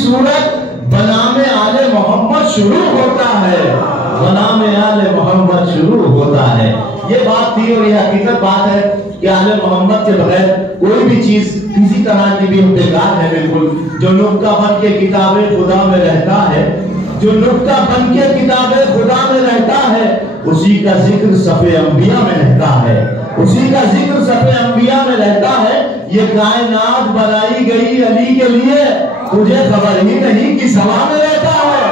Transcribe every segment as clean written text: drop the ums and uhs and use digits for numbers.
सूरत बनामे आले मोहम्मद शुरू होता है, बनामे आले मोहम्मद शुरू होता है। ये बात थी और ये हकीकत बात है कि आले मोहम्मद के बगैर कोई भी चीज किसी तरह की भी बेकार है बिल्कुल। जो नुक्ता बन के किताबे खुदा में रहता है, जो नुक्ता बन के किताबे खुदा में रहता है, उसी का जिक्र सफ़े अंबिया में रहता है, उसी का जिक्र सफ़े अंबिया में रहता है। ये कायनात बनाई गई अली के लिए, तुझे खबर ही नहीं कि सवा में रहता है।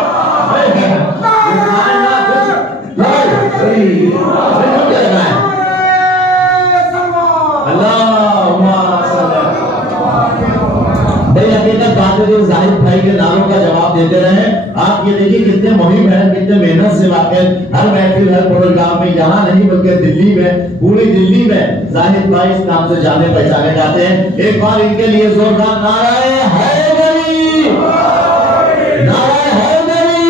जाहिद भाई के नारों का जवाब देते रहे। आप ये देखिए कितने मुहिम है, कितने मेहनत से वाकई हर महफिल हर प्रोग्राम में, यहाँ नहीं बल्कि दिल्ली में, पूरी दिल्ली में जाहिद भाई इस नाम से जाने पहचाने जाते हैं। एक बार इनके लिए जोरदार नाराए हैदरी, नाराए हैदरी,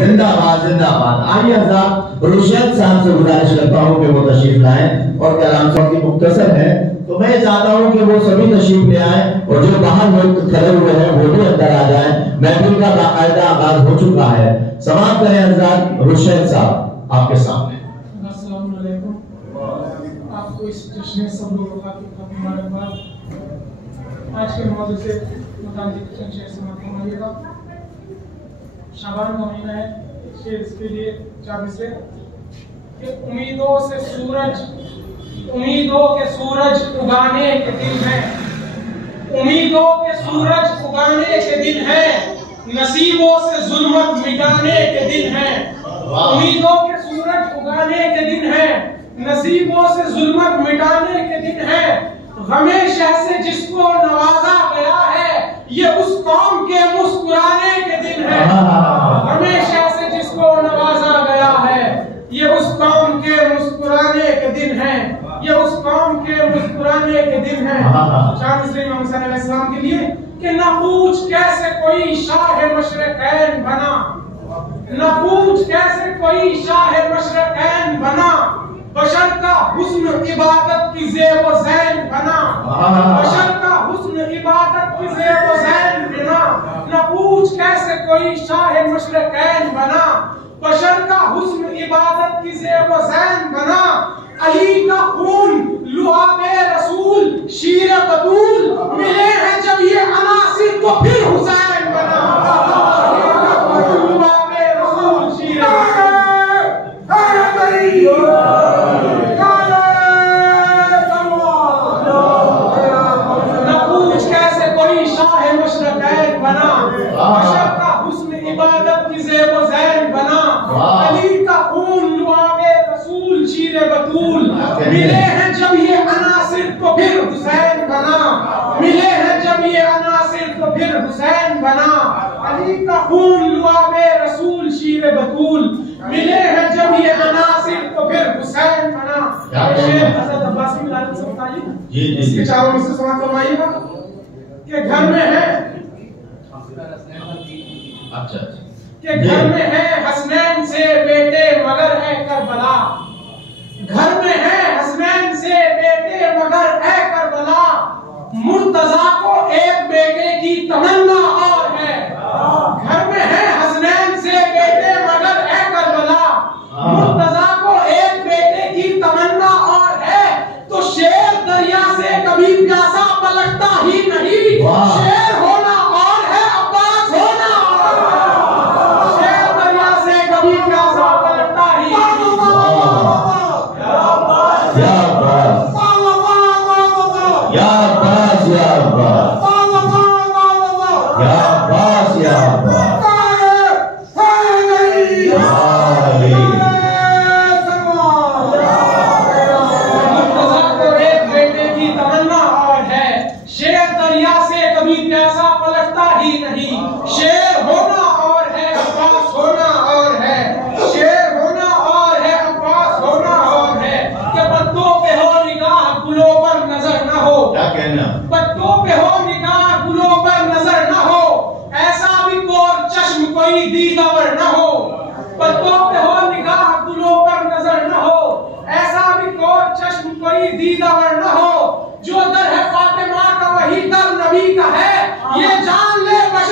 जिंदाबाद जिंदाबाद। आइए हज़रात रुशद साहब से गुजारिश करता हूँ कि वो तशरीफ लाएं और कलाम साहब की मुख्तसर है तो मैं चाहता हूं कि वो सभी तशरीफ ले आए और जो बाहर लोग खड़े हुए हैं वो भी अंदर आ जाएं। महफिल का बाकायदा आगाज हो चुका है। समाप्त करें हज़रत रुशद साहब आपके सामने। अस्सलाम वालेकुम। आपको इस जश्न सब लोगों का मुबारकबाद। आज के मौजू से मुताल्लिक चंद शेर समाप्त फरमाइएगा। शाबान का महीना है, शेर इसके लिए 4 मिसरे कि उम्मीदों से सूरज, उम्मीदों के सूरज उगाने के दिन है, उम्मीदों के सूरज उगाने के दिन है, नसीबों से जुल्मत मिटाने के दिन है। उम्मीदों के सूरज उगाने के दिन है, नसीबों से जुल्मत मिटाने के दिन है। गमे शह से जिसको नवाजा गया है, ये उस कौम के मुस्कुराने के दिन है। गमे शह से जिसको नवाजा गया है, ये उस कौम के मुस्कुराने के दिन है, ये उस कौम के मुस्कुराने के दिन है। शाह इस्लाम मोहम्मद अलैहिस्सलाम के लिए कि न पूछ कैसे कोई शाह मशरक़ैन बना, न पूछ कैसे कोई शाह मशरक़ैन बना, बशर का हुस्न इबादत की ज़ेब व ज़ैन बना, बशर का हुस्न इबादत की ज़ेब व ज़ैन बना। न पूछ कैसे कोई शाह मशरक़ैन बना, बशर का हुस्न इबादत की ज़ेब व ज़ैन बना। अली का खून लुआबे रसूल शीर बतूल, मिले हैं जब ये अनासिर तो फिर हुसैन बना। लुआबे रसूल शीर न पूछ कैसे कोई शाह मशरक़ैन बना, बशर का हुस्न इबादत की ज़ेब व ज़ैन बना। अली का खून लुआबे रसूल शीर बतूल, मिले हैं जब ये अनासिर तो फिर हुसैन बना, मिले हैं जब ये अनासिर तो फिर हुसैन बना। अली का खून लुआबे रसूल शीर बतूल, मिले हैं जब ये अनासिर तो फिर हुसैन बना। शेर हज़रत अब्बास बिन लालिक से बताइए, इसके चारों में से समाप्त फरमाइएगा कि घर में है, अच्छा कि घर में है हसनैन से बेटे मगर है करबला, घर में है हसनैन से बेटे मगर है करबला। मुर्तजा को एक बेटे की तमन्ना और है, घर में है हसनैन से बेटे मगर है करबला। मुर्तजा को एक बेटे की तमन्ना और है, तो शेर दरिया से कभी प्यासा पलटता ही नहीं। शेर होना और है, अब्बास होना और है, शेर दरिया से कभी प्यासा पलटता ही नहीं। पत्तों पे हो निगाह गुलों पर नजर न हो, ऐसा भी कोर चश्म कोई दीदावर न हो। पत्तों पे हो निगाह गुलों पर नजर न हो, ऐसा भी कोर चश्म कोई दीदावर न हो। जो दर है फातिमा का वही दर नबी का है, ये जान ले बशर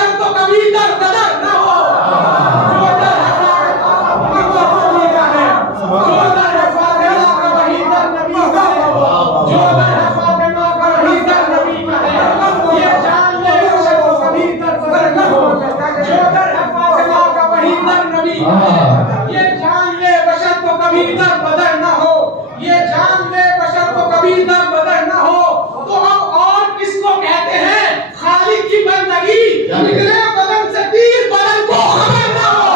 बंदगी, निकले बदन से तीर, बदन को खबर ना हो।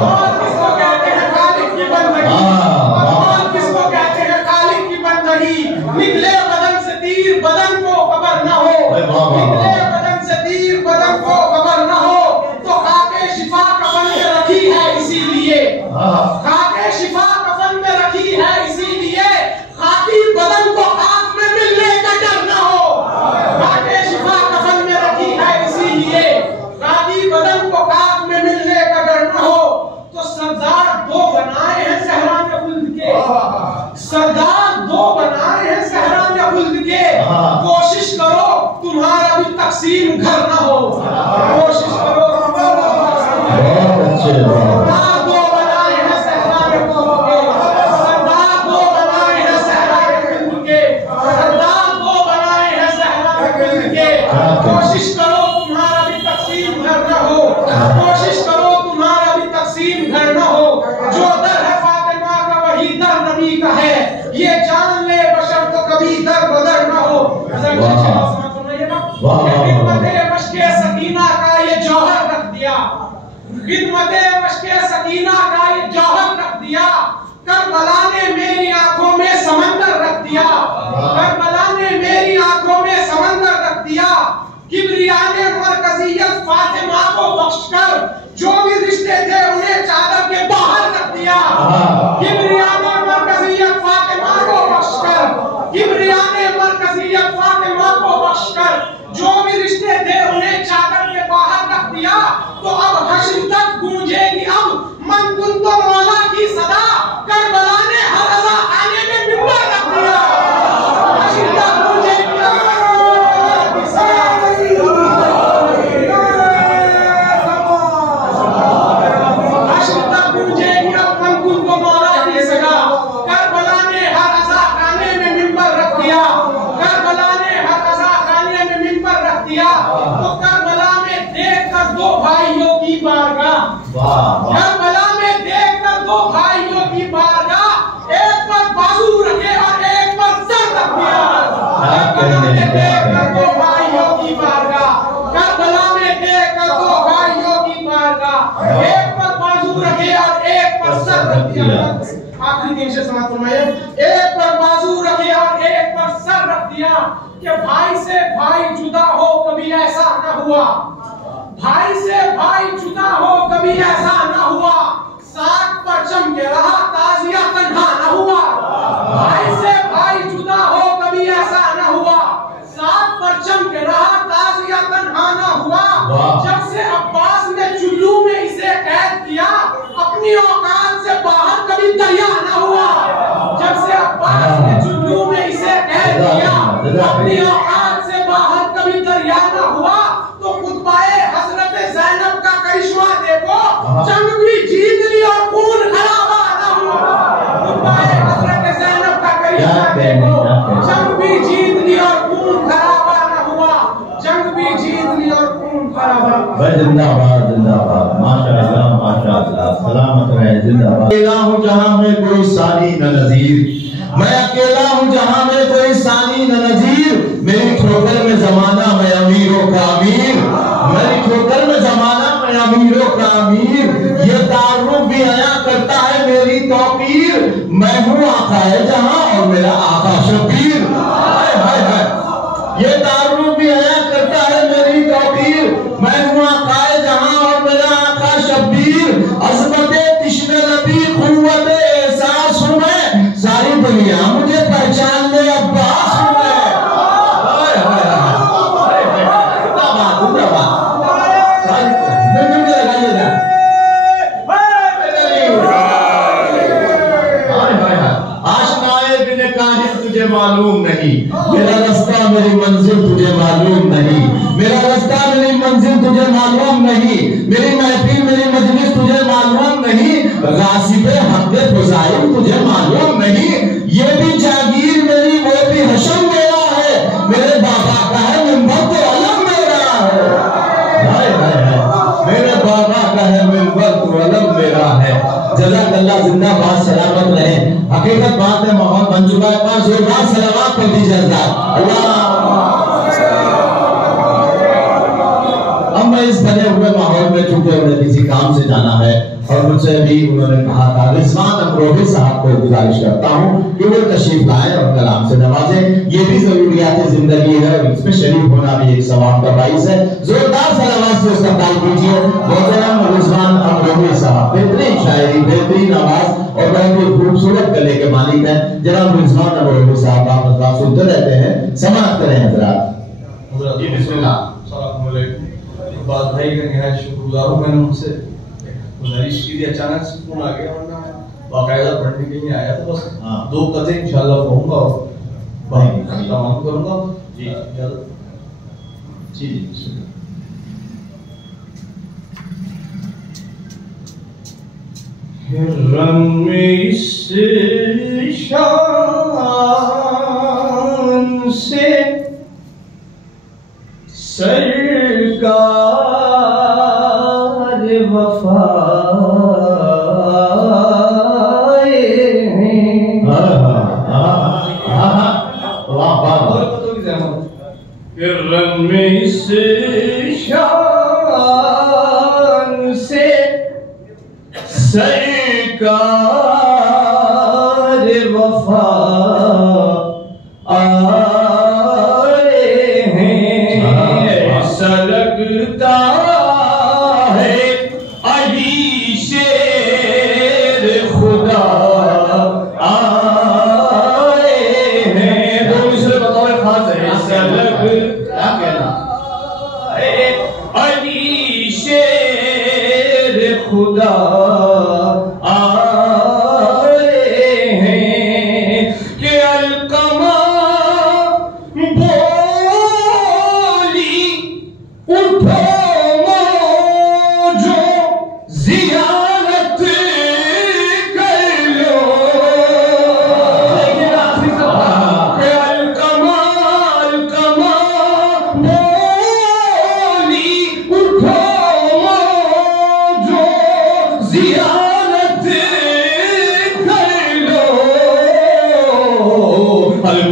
मौत किसको कहते हैं? खालिक की बंदगी। मौत किसको कहते हैं? खालिक की बंदगी। निकले बदन से तीर, बदन को खबर ना हो। निकले बदन से तीर, बदन को खबर ना हो। तो खाके शिफा कफन में रखी है इसीलिए, खाके शिफा कफन में रखी है इसीलिए, खाकी बदन को आग में मिलने का डर ना हो। खाके शिफा कफन में रखी है इसीलिए, खाकी बदन को आग में मिलने का डर ना हो। तो सरदार दो बनाए हैं सहरान खुल्द के, सरदार दो बनाए हैं सहरान खुल्द के। कोशिश करो तुम्हारा भी तकसीम घर ना हो, कोशिश करो। सरदार दो बनाए हैं सहरान खुल्द के, सरदार दो बनाए हैं सहरान खुल्द के, सरदार दो बनाए हैं सहरान खुल्द के। कोशिश करो तुम्हारा भी तकसीम घर ना हो, कोशिश करो तुम्हारा भी तकसीम घर ना हो। जो दर है फातिमा का वही दर नबी का है, ये जान ले बशर तो कभी दर बदर ना हो। खिदमते मशके सकीना का ये जौहर रख दिया, खिदमते मशके सकीना का ये जौहर रख दिया। करबला ने मेरी आंखों में समंदर रख दिया, करबला ने मेरी आंखों में समंदर रख दिया। किबरिया ने मरकजियत फातिमा को बख्शकर जो भी रिश्ते थे उन्हें चादर के बाहर रख दिया। किबरिया ने मरकजियत फातिमा को बख्शकर, किबरिया ने मरकजियत फातिमा को बख्शकर जो भी रिश्ते थे उन्हें चादर के बाहर रख दिया। तो अब हश्र तक गूंजेगी अब मन कुन तो मौला की सदा, करबला ने हर अज़ा खाने में मिंबर रख दिया। हश्र तक गूंजेगी अब मौला की सदा, हश्र तक गूंजेगी अब मन कुन तो मौला की सदा। करबला ने हर अज़ा खाने में मिंबर रख दिया, करबला ने हर अज़ा खाने में मिंबर रख दिया। तो करबला में देख कर दो भाइयों की बारगाह, करबला में देख कर दो भाइयों की बारगाह, एक पर बाजू रखे और एक पर सर रख दिया। करबला में देख कर दो भाइयों की बारगाह, करबला में देख कर दो भाइयों की बारगाह, एक पर बाजू रखे और एक पर सर रख दिया। आखिरी दिन से समाप्त फरमाइए, एक पर बाजू रखे और एक पर सर रख दिया। कि भाई से भाई जुदा हो कभी ऐसा न हुआ, भाई से भाई जुदा हो कभी ऐसा न हुआ। साथ पर चमके रहा ताजिया तन्हा न हुआ, भाई से भाई जुदा हो कभी ऐसा न हुआ। साथ पर चमके रहा ताजिया तन्हा न हुआ। जब से अब्बास ने चुल्लू में इसे कैद किया, अपनी औकात से बाहर कभी दरिया न हुआ। जब से अब्बास ने चुल्लू में इसे कैद किया, अपनी औकात से बाहर कभी दरिया न हुआ। तो खुतबाए हजरत ज़ैनब का करिश्मा देखो, जंग भी जीत ली और खून खराबा न हुआ। खुतबाए हजरत ज़ैनब का करिश्मा देखो, जंग भी जीत ली और खून खराबा न हुआ, जंग भी जीत ली और खून खराबा। जिंदाबाद जिंदाबाद, माशाअल्लाह माशाअल्लाह, सलामत रहे, जिंदाबाद। अकेला हूँ जहाँ में कोई सानी न नज़ीर, मैं अकेला हूँ जहाँ में कोई सानी न नज़ीर। मेरी ठोकर में जमाना मैं अमीरों का अमीर, मेरी ठोकर में जमाना मैं अमीरों का अमीर। ये तारुफ भी आया करता है मेरी तौकीर, मैं हूँ आकाए जहाँ और मेरा आका शबीर। हाय हाय हाय, ये तारुफ भी आया करता है मेरी तौकीर, मैं हूँ आकाए जहाँ और मेरा आका शबीर। अज़मत तिश्न नबी क़ुव्वत एहसास हूँ मैं, सारी दुनिया मुझे पहचान ले अब्बास हूँ मैं। हाय हाय हाय, जिंदाबाद जिंदाबाद, आशनाए बिन काहिल तुझे मालूम नहीं, मेरा रास्ता मेरी मंजिल तुझे मालूम नहीं, मेरा रास्ता मेरी मंजिल तुझे मालूम नहीं, मेरी महफिल मेरी मजलिस तुझे मालूम नहीं, गासिबे हक़ फ़ज़ाइल तुझे मालूम नहीं। ये भी जागीर मेरी वो भी हशम मेरा है, मेरे बाबा का है मिंबर तो अलम मेरा है। हाय हाय हाय, मेरे बाबा का है मिंबर तो अलम मेरा है। जज़ाकल्लाह, जिंदाबाद, सलामत रहे। हकीकत बात है, माहौल बन चुका है। 5 जोरदार सलावत कर दीजिए अल्लाह। मैं इस बने हुए माहौल में चूंकि उन्हें किसी काम से जाना है और मुझसे भी उन्होंने कहा था, रिजवान अमरोही साहब को गुजारिश करता हूं कि वो तशरीफ लाएं और कलाम से नवाजें। ये भी जरूरियात जिंदगी है और इसमें शरीक होना भी एक सवाब का बाइस है। जोरदार सा नवाज से उसका ताल कीजिए। मोहतरम रिजवान अमरोही साहब बेहतरीन शायरी, बेहतरीन आवाज और बहुत ही खूबसूरत गले के मालिक हैं। जनाब रिजवान अमरोही साहब आप मज़ाक सुनते रहते हैं, समाअत करें हज़रात। जी बिस्मिल्लाह। अस्सलाम वालेकुम। बात भाई का निहायत शुक्रगुजार हूं। मैंने उनसे गुजारिश की थी, अचानक से फोन आ गया, वरना बाकायदा पढ़ने के लिए आया था। बस दो कदे इंशाल्लाह पढ़ूंगा और तमाम करूंगा। जी जी रम इस शान से सरकार वफा में इस शान से सरकार वफा आए हैं। ऐसा लगता है अली शेर खुदा आए हैं। दो मिसरे बताओ खास है। ऐसा लगता है अली शेर खुदा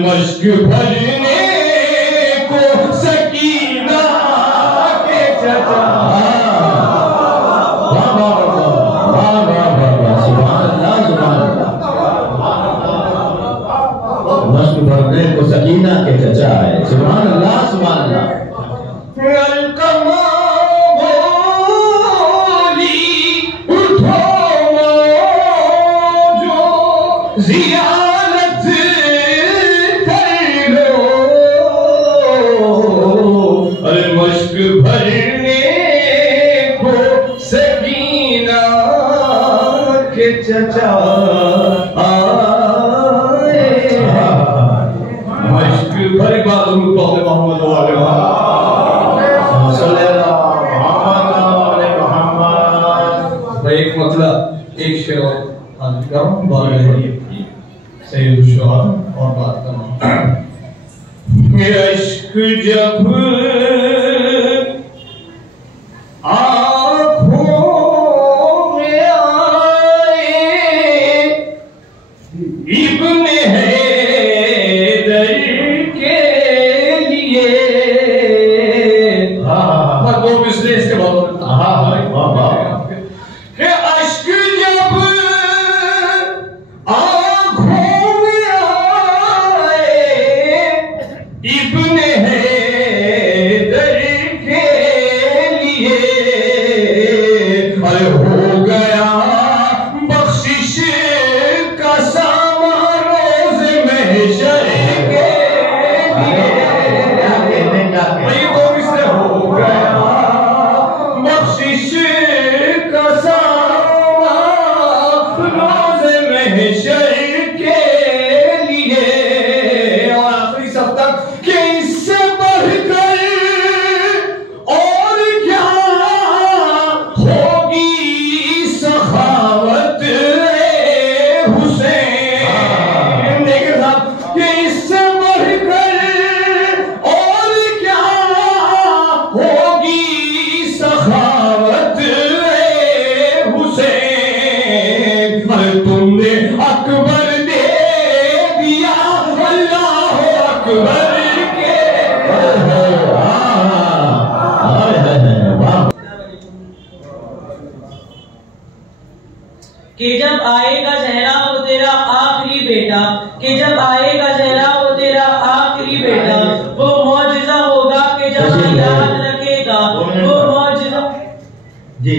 मश्क भरने को सकीना के चचा। मश्क भरने को सकीना के चचा है। सुभान अल्लाह सुभान अल्लाह। चचा आए मश्क भर बात मोहम्मद वाले एक मतलब एक शेर और हाजिर करूं सैयद शुहरा और बात करूं। इश्क जब आएगा जहरा वो तेरा आखिरी बेटा, कि जब आएगा जहरा वो तेरा आखिरी बेटा, वो मौजिज़ा होगा कि जहां याद रखेगा, वो मौजिज़ा जी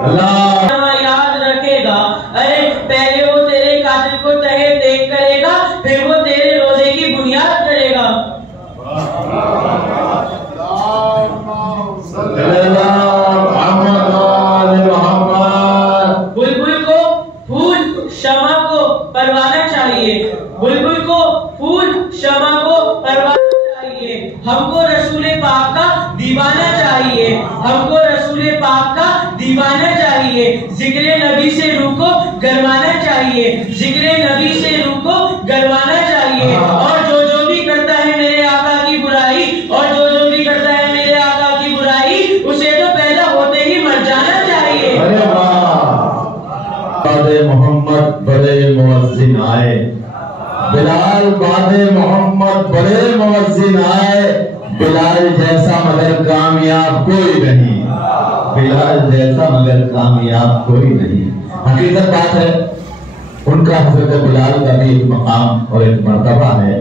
अल्लाह याद रखेगा। अरे पहले वो तेरे कातिल को तहे देख करेगा, फिर वो तेरे रोजे की बुनियाद करेगा। बुलबुल को फूल शमा को परवाना चाहिए, बुलबुल को फूल शमा को परवाना चाहिए। हमको रसूल पाक का दीवाना चाहिए, हमको रसूल पाक का दीवाना चाहिए। जिक्र नबी से रूह को गरमाना चाहिए, जिक्र नबी से रूह को गरमाना चाहिए। और जो जो भी करता है मेरे आका की बुराई, और जो जो भी करता है मेरे आका की बुराई, उसे तो पैदा होते ही मर जाना चाहिए। अरे वाह, बादे मोहम्मद बड़े मुअज्जिन आए, बिलाल बादे मोहम्मद बड़े मुअज्जिन आए, बिलाल जैसा मगर कामयाब कोई नहीं, बिलाल जैसा मगर कामयाब कोई नहीं। हकीकत बात है, उनका हजरत बिलाल का भी एक मकाम और एक मर्तबा है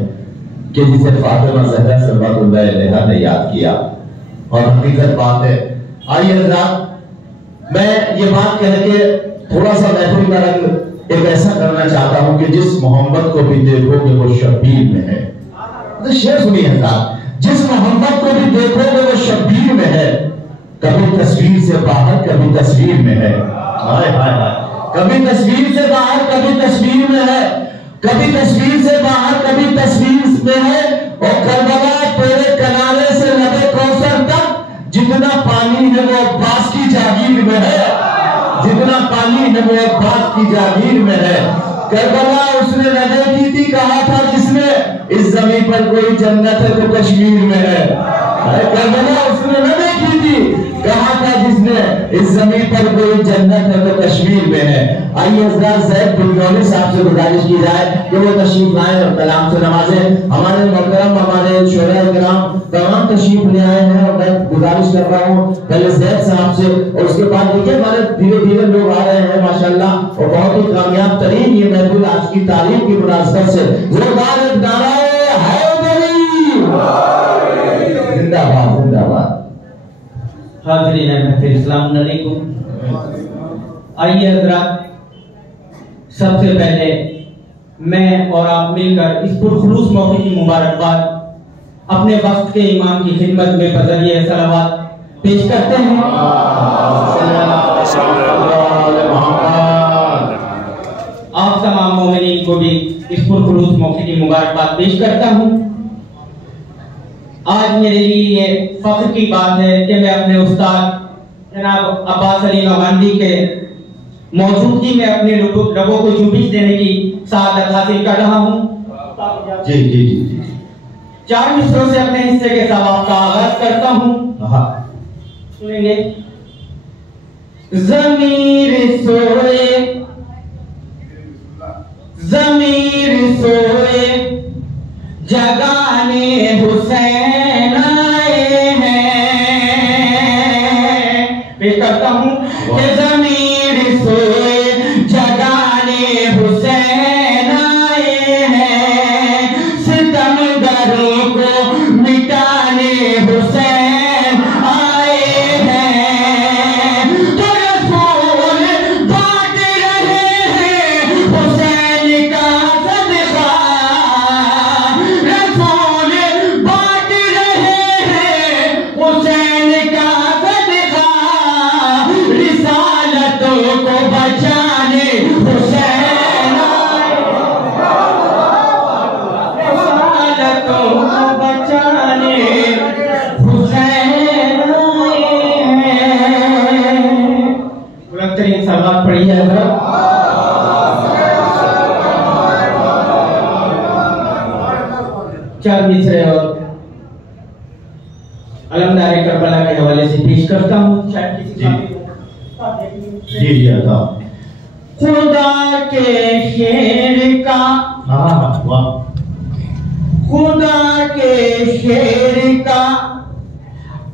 कि जिसे फातिमा ज़हरा सल्लल्लाहु अलैहा ने याद किया, और हकीकत बात है। आइए हज़रात, मैं ये बात कह के थोड़ा सा महफिल का रंग एक ऐसा करना चाहता हूं कि जिस मोहम्मद को भी देखोगे वो शब्बीर में है। तो शेर सुनिए हज़रात, जिस मोहम्मद को भी देखोगे वो शब्बीर में है, कभी तस्वीर से बाहर कभी तस्वीर में है। हाय हाय हाय, कभी तस्वीर से बाहर कभी तस्वीर में है, कभी तस्वीर से बाहर कभी तस्वीर में है। और करबला तेरे किनारे से लबे कौसर तक जितना पानी है वो अब्बास की जागीर में है, जितना पानी है वो अब्बास की जागीर में है। करबला उसने न देखी थी, कहा था जिसने इस जमीन पर कोई जन्नत है तो कश्मीर में है। करबला उसने न देखी थी, कहा था जिसने इस जमीन पर कोई जन्नत है तो कश्मीर में है। आइए हज़रत ज़ैद बिन साहब से गुजारिश की जाए कि वो तशरीफ लाएं और कलाम से नवाजें। हमारे मोहतरम हमारे शोरा किराम तमाम तशरीफ ले आए हैं, और मैं गुजारिश कर रहा हूँ पहले ज़ैद साहब से, और उसके बाद देखिए हमारे धीरे धीरे लोग आ रहे हैं माशाल्लाह, और बहुत ही कामयाब तरीन ये महफिल आज की तारीफ की मुनासबत से जोरदार एक नारा हैदरी जिंदाबाद जिंदाबाद। हाज़रीन महफिल, अस्सलाम वालेकुम। आइए हज़रात, सबसे पहले मैं और आप मिलकर इस पुरखुलूस मौके की मुबारकबाद अपने वक्त के इमाम की खिदमत में बज़रिए सलावत पेश करते हैं। आप तमाम मोमिनीन को भी इस पुरखुलूस मौके की मुबारकबाद पेश करता हूँ। आज मेरे लिए ये फख्र की बात है कि मैं अपने उस्ताद जनाब अब्बास अली नौगांदी के मौजूदगी में अपने लोगों को जुबिश देने की सआदत हासिल कर रहा हूँ। जी जी जी, 4 मिसरों से अपने हिस्से के सवाब का आगाज करता हूँ। सुनेंगे। ज़मीर सोए, ज़मीर सोए जगाने हुसैन आए हैं। पेश करता हूँ कि ज़मीर सोए जगाने हुसैन आए हैं, सितमगरों को मिटाने हुसैन आए हैं। तो रसूल बांट रहे हैं हुसैन का सदका, रसूल बांट रहे हैं हुसैन का सदका, रिसालतों को बचाने हुसैन आए, रिसालतों को बचाने हुसैन आए हैं। बुलंदतरीन सलावत पढ़ी है हज़रत। चार मिसरे और अलमदार करबला के हवाले से पेश करता हूँ। शायद किसी जी जी अल्लाह। खुदा के शेर का, वाह, खुदा के शेर का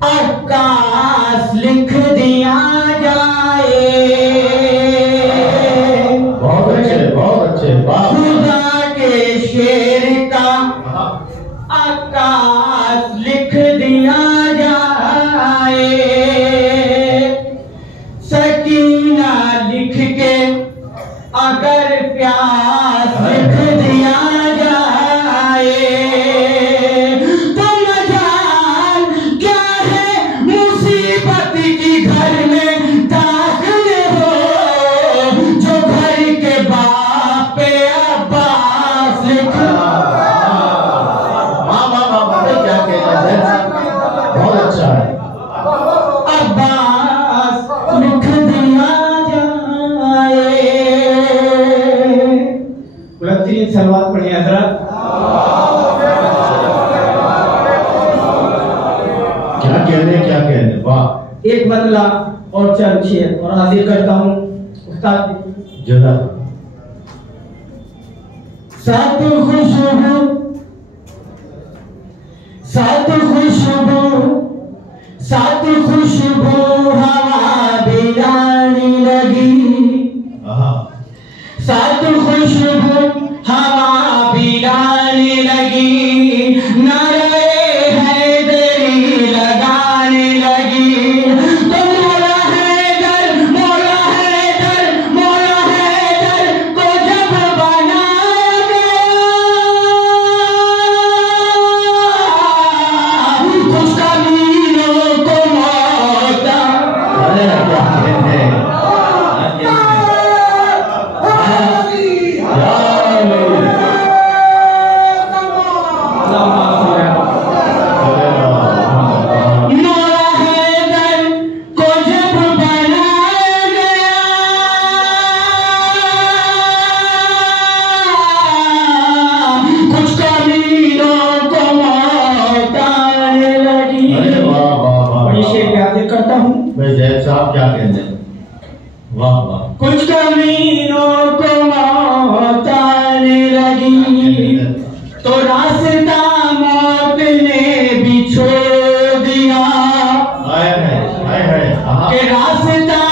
अक्कास लिख दिया जाए, सलवात पढ़े हजरत। क्या कहने वाह। एक बदला और चंद शेर और हाजिर करता हूँ उस्ताद जदा। सात खुशबू हवा बिलाने लगी, सात खुशबू हवा बिलाने लगी, नारे हैदरी लगाने लगी। तो मौला हैदर को जब बनाया गया, कुछ कमीनों को मौता। करता हूँ भाई जैद साहब क्या कहते हैं? वाह वाह। कुछ कमीनों को मौत आने लगी, तो रास्ता मौत ने भी छोड़ दिया, कि रास्ता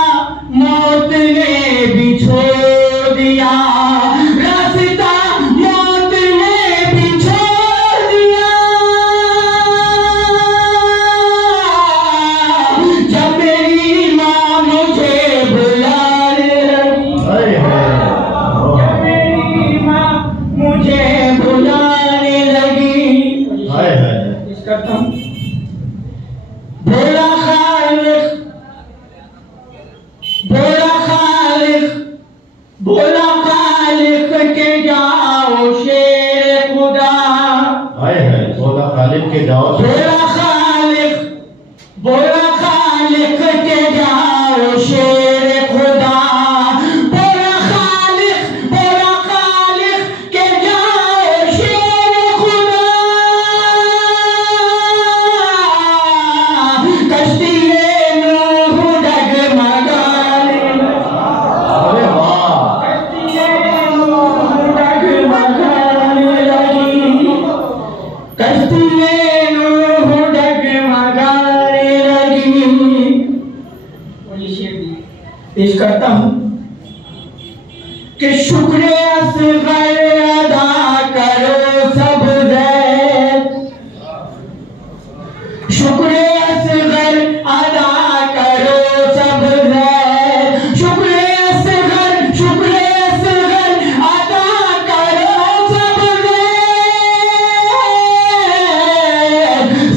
मौत ने भी छोड़ दिया, रास्ता मौत ने भी छोड़ दिया। जब मेरी माँ मुझे बुलाने लगी, जब मेरी माँ मुझे बुलाने लगी, करता हूँ बोला खालिक के जाओ शेर खुदा, बोला खालिक के जाओ, बोला खालिक के जाओ शेर खुदा, बोला खालिक के जाओ शेर खुदा। कश्ती नूह डगमगाने लगी, कश्ती नूह डगमगाने लगी। पेश करता हूँ कि शुक्र असगर अदा करो सब ज़ैद, शुक्र असगर अदा करो सब ज़ैद, शुक्र असगर अदा करो सब ज़ैद।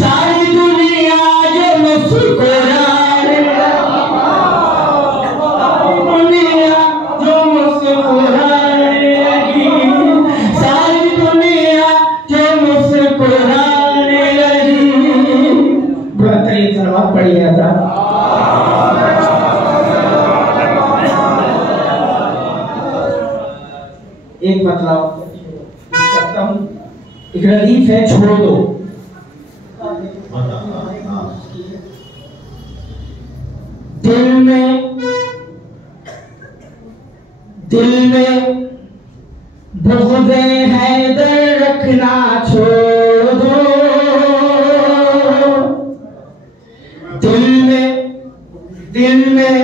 सारी दुनिया जो मुस्कुराने लगी, सारी दुनिया जो मुस्कुराने लगी। बेहतरीन सलवात पढ़िए था। एक मतलब करता हूँ, एक रदीफ है छोड़ दो। दिल में बुग़्ज़े हैदर रखना छोड़ दो, दिल में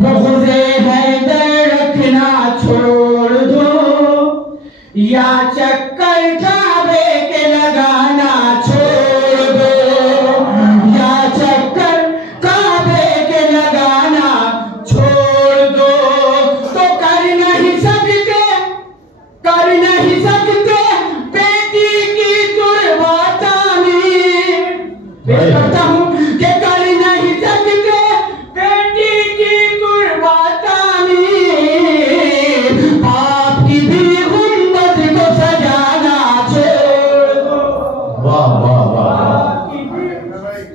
बुग़्ज़े हैदर रखना छोड़ दो, या चक्कर काबे के लगाना छोड़ दो, या चक्कर काबे के लगाना छोड़ दो। तो कर नहीं सकते बेटी की कुर्बानी, करता हूँ कि कर नहीं सकते बेटी की कुर्बानी, बाप की भी गुंबद को सजाना छोड़ दो। वाह वाह वाह।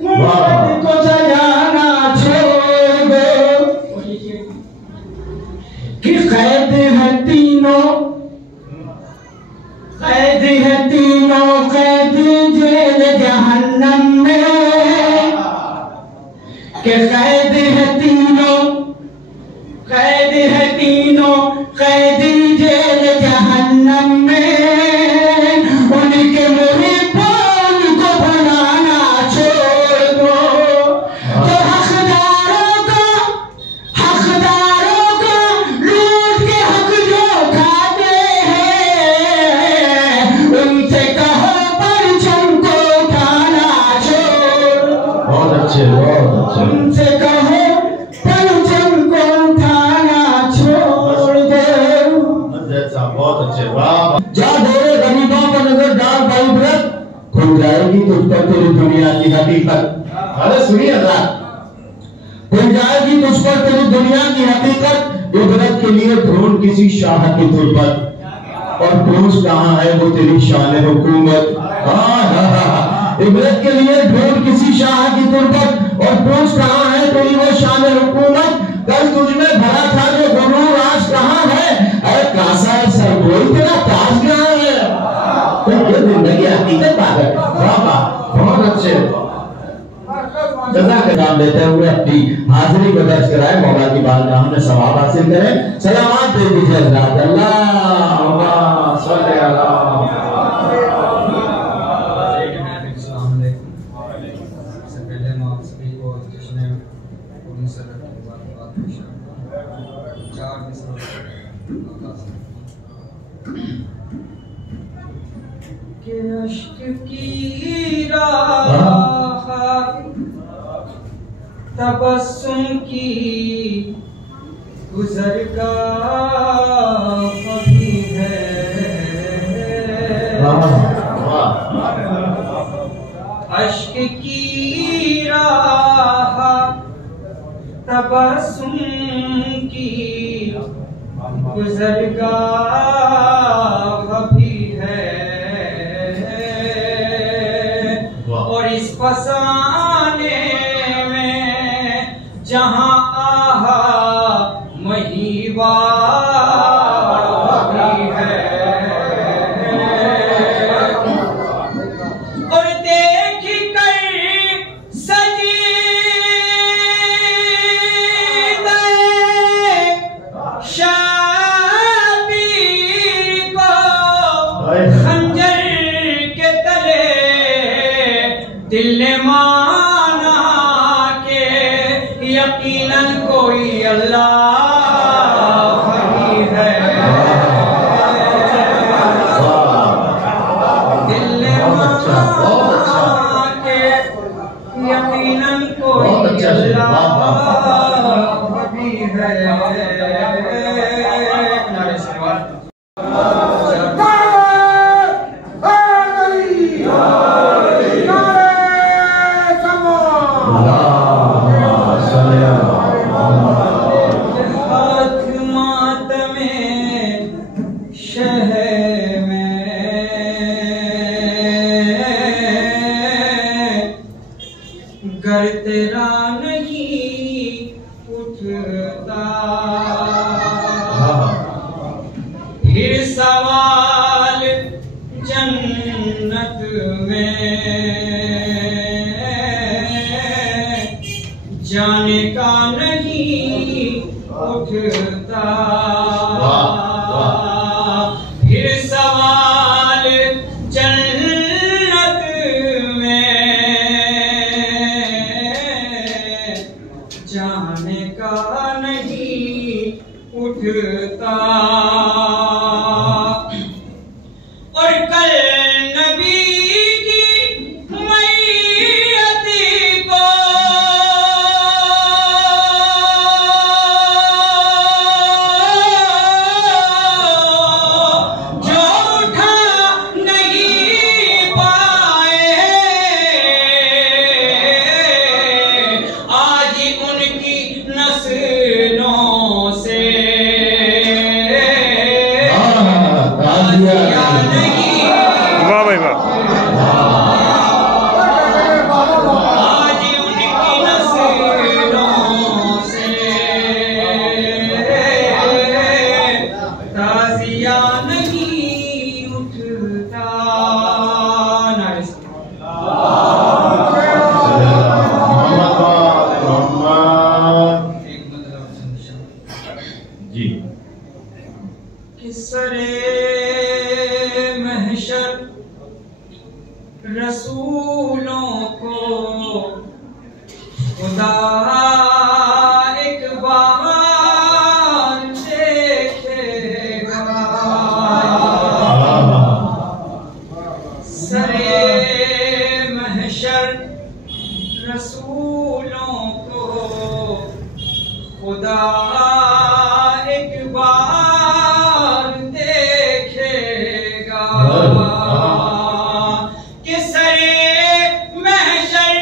गुंबद को सजाना छोड़ दो, कि कैद है तीनों के कैद है तीनों, कैद है तीनों, कैदी जेल जहन्नम में, उनके मुहिब्बों को बनाना छोड़ दो। तो हकदारों को लूट के हक जो खाते हैं, उनसे कहो परचम को उठाना छोड़ दो। बहुत अच्छे, बहुत अच्छे। उनसे कहो परचम को उठाना छोड़ दो। बहुत अच्छे, वाह। जा तेरे गरीबों पर नजर डाल भाई व्रत, खुल जाएगी तुझ पर तेरी दुनिया की हकीकत। अरे सुनिए जरा, खुल जाएगी तुझ पर तेरी दुनिया की हकीकत। इबरत के लिए ढूंढ किसी शाह की तुरबत, और पूछ कहाँ है वो तेरी शान हुकूमत। इबरत के लिए ढूंढ किसी शाह की तुरबत, और पूछ कहाँ है तेरी वो शान हुकूमत। कल तुझमें भरा था जो गुरूर, आज कहाँ है? अरे कासा है सरगोई, तेरा ताज कहाँ है? तो ये जिंदगी हकीकत बात है। वाह वाह, बहुत अच्छे। जज़ा का नाम लेते हुए अपनी हाजिरी को दर्ज कराए, मौला की बारगाह में सवाब हासिल करें। सलामत दे दीजिए हज़रात। अल्लाहुम्मा सल्ली अला। सबसे पहले मैं आप सभी को जश्न पूरी सरहद की मुबारकबाद पेश करता हूं। 4 मिसरों से के अश्क की राह तबस्सुम की गुज़रगाह भी है, अश्क की राह तबस्सुम की गुज़रगाह भी है, और इस फसाने में जहां आहा महीवार भी है, और देख कर सजी शाबीर को खंजर के तले दिल ने माना के यकीनन कोई अल्लाह ही है, दिल ने माना के यकीनन कोई अल्लाह ही है। नारे सलावत। घर तेरा नहीं उठता, फिर सवाल जन्नत में जाने का नहीं उठता, फिर सवाल जन्नत में जाने का नहीं उठता। और कल नबी की मैयत को खुदा एक बार देखेगा सरे महशर रसूलों को खुदा एक बार देखेगा कि सरे महशर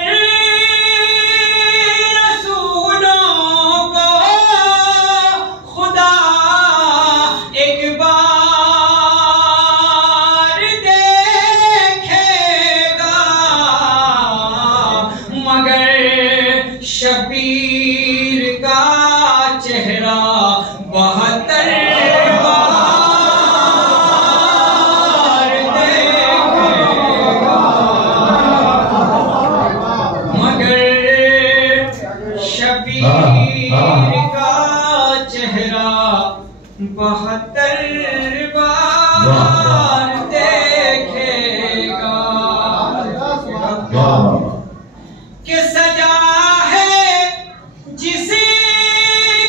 रसूलों को खुदा एक बार देखेगा मगर शबीर का चेहरा 72 बार देखेगा मगर शबीर का चेहरा 72 बार देखेगा कि सजा है जिसे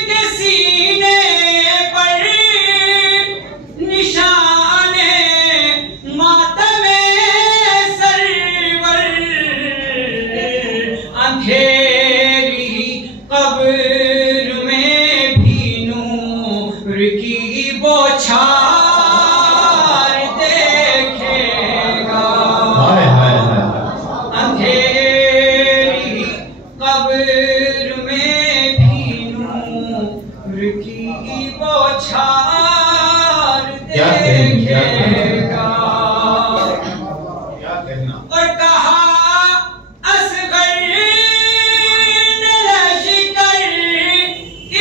के सीने पर निशाने मातमे सरवर अंधेरी कब्र में भी नूर की बौछार देखेगा अंधेरी कब्र में भी नूर की बौछार देखेगा और कहा असगर ने लश्कर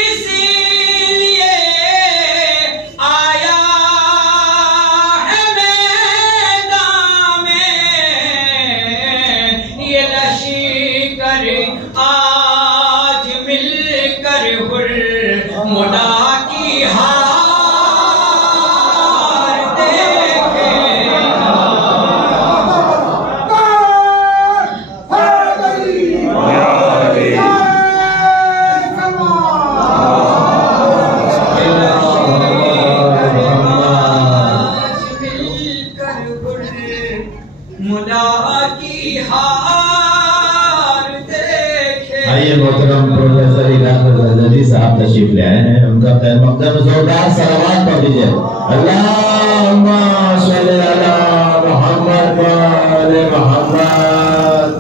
इसीलिए आया है मैदान में ये लश्कर आज मिलकर हुर मुला की हार देखेगा मुला की हार देखेगा। आइए मोहतरम प्रोफेसर इकराम जरदारी साहब तशरीफ ले आए हैं, उनका खैर मकदम जोरदार सलावत पढ़ लीजिए। अल्लाहुम्मा सल्ली अला मुहम्मद व आले मुहम्मद।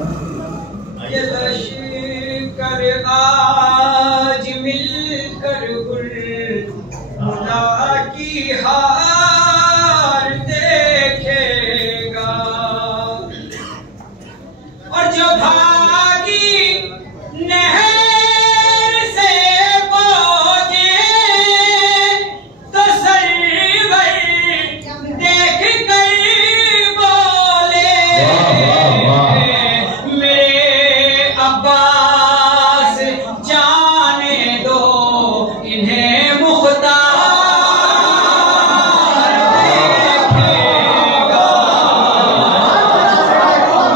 ये लश्कर आज मिलकर गुल मुला की हार देखेगा और जो भागी नहर से पहुंचे तो सरवर देख कर बोले मेरे अब्बास जाने दो इन्हें मुख्तार देखेगा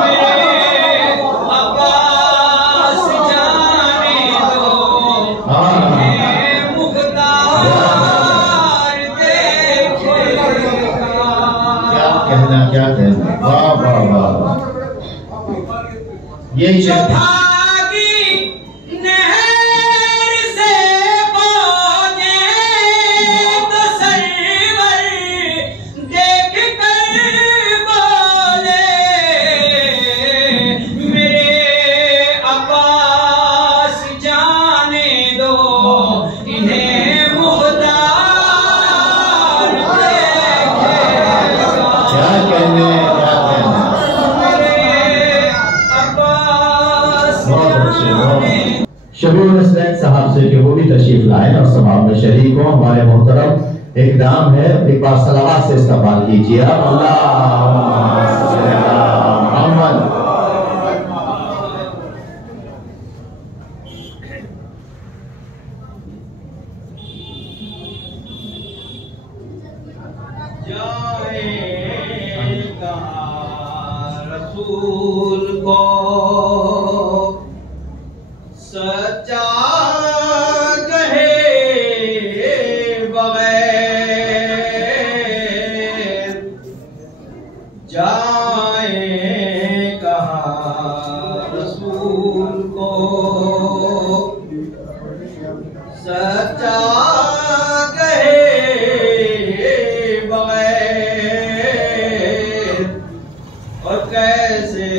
मेरे अब्बास जाने दो इन्हें मुख्तार देखेगा। क्या कहना वाह वाह वाह यही जो शब्द भागी नहर से पहुंचे तो सरवर देख कर बोले मेरे अब्बास जाने दो इन्हें मुख्तार देखेगा क्या कहने शबीर हुसैन साहब से कि वो भी तशरीफ लाए और समाज में शरीक हो। हमारे मोहतरम एक नाम है, एक बार सलावत से इस्तेमाल कीजिए। रसूल को सच्चा कहे बगैर जाए कहाँ रसूल को। सच्चा कहे बगैर और कैसे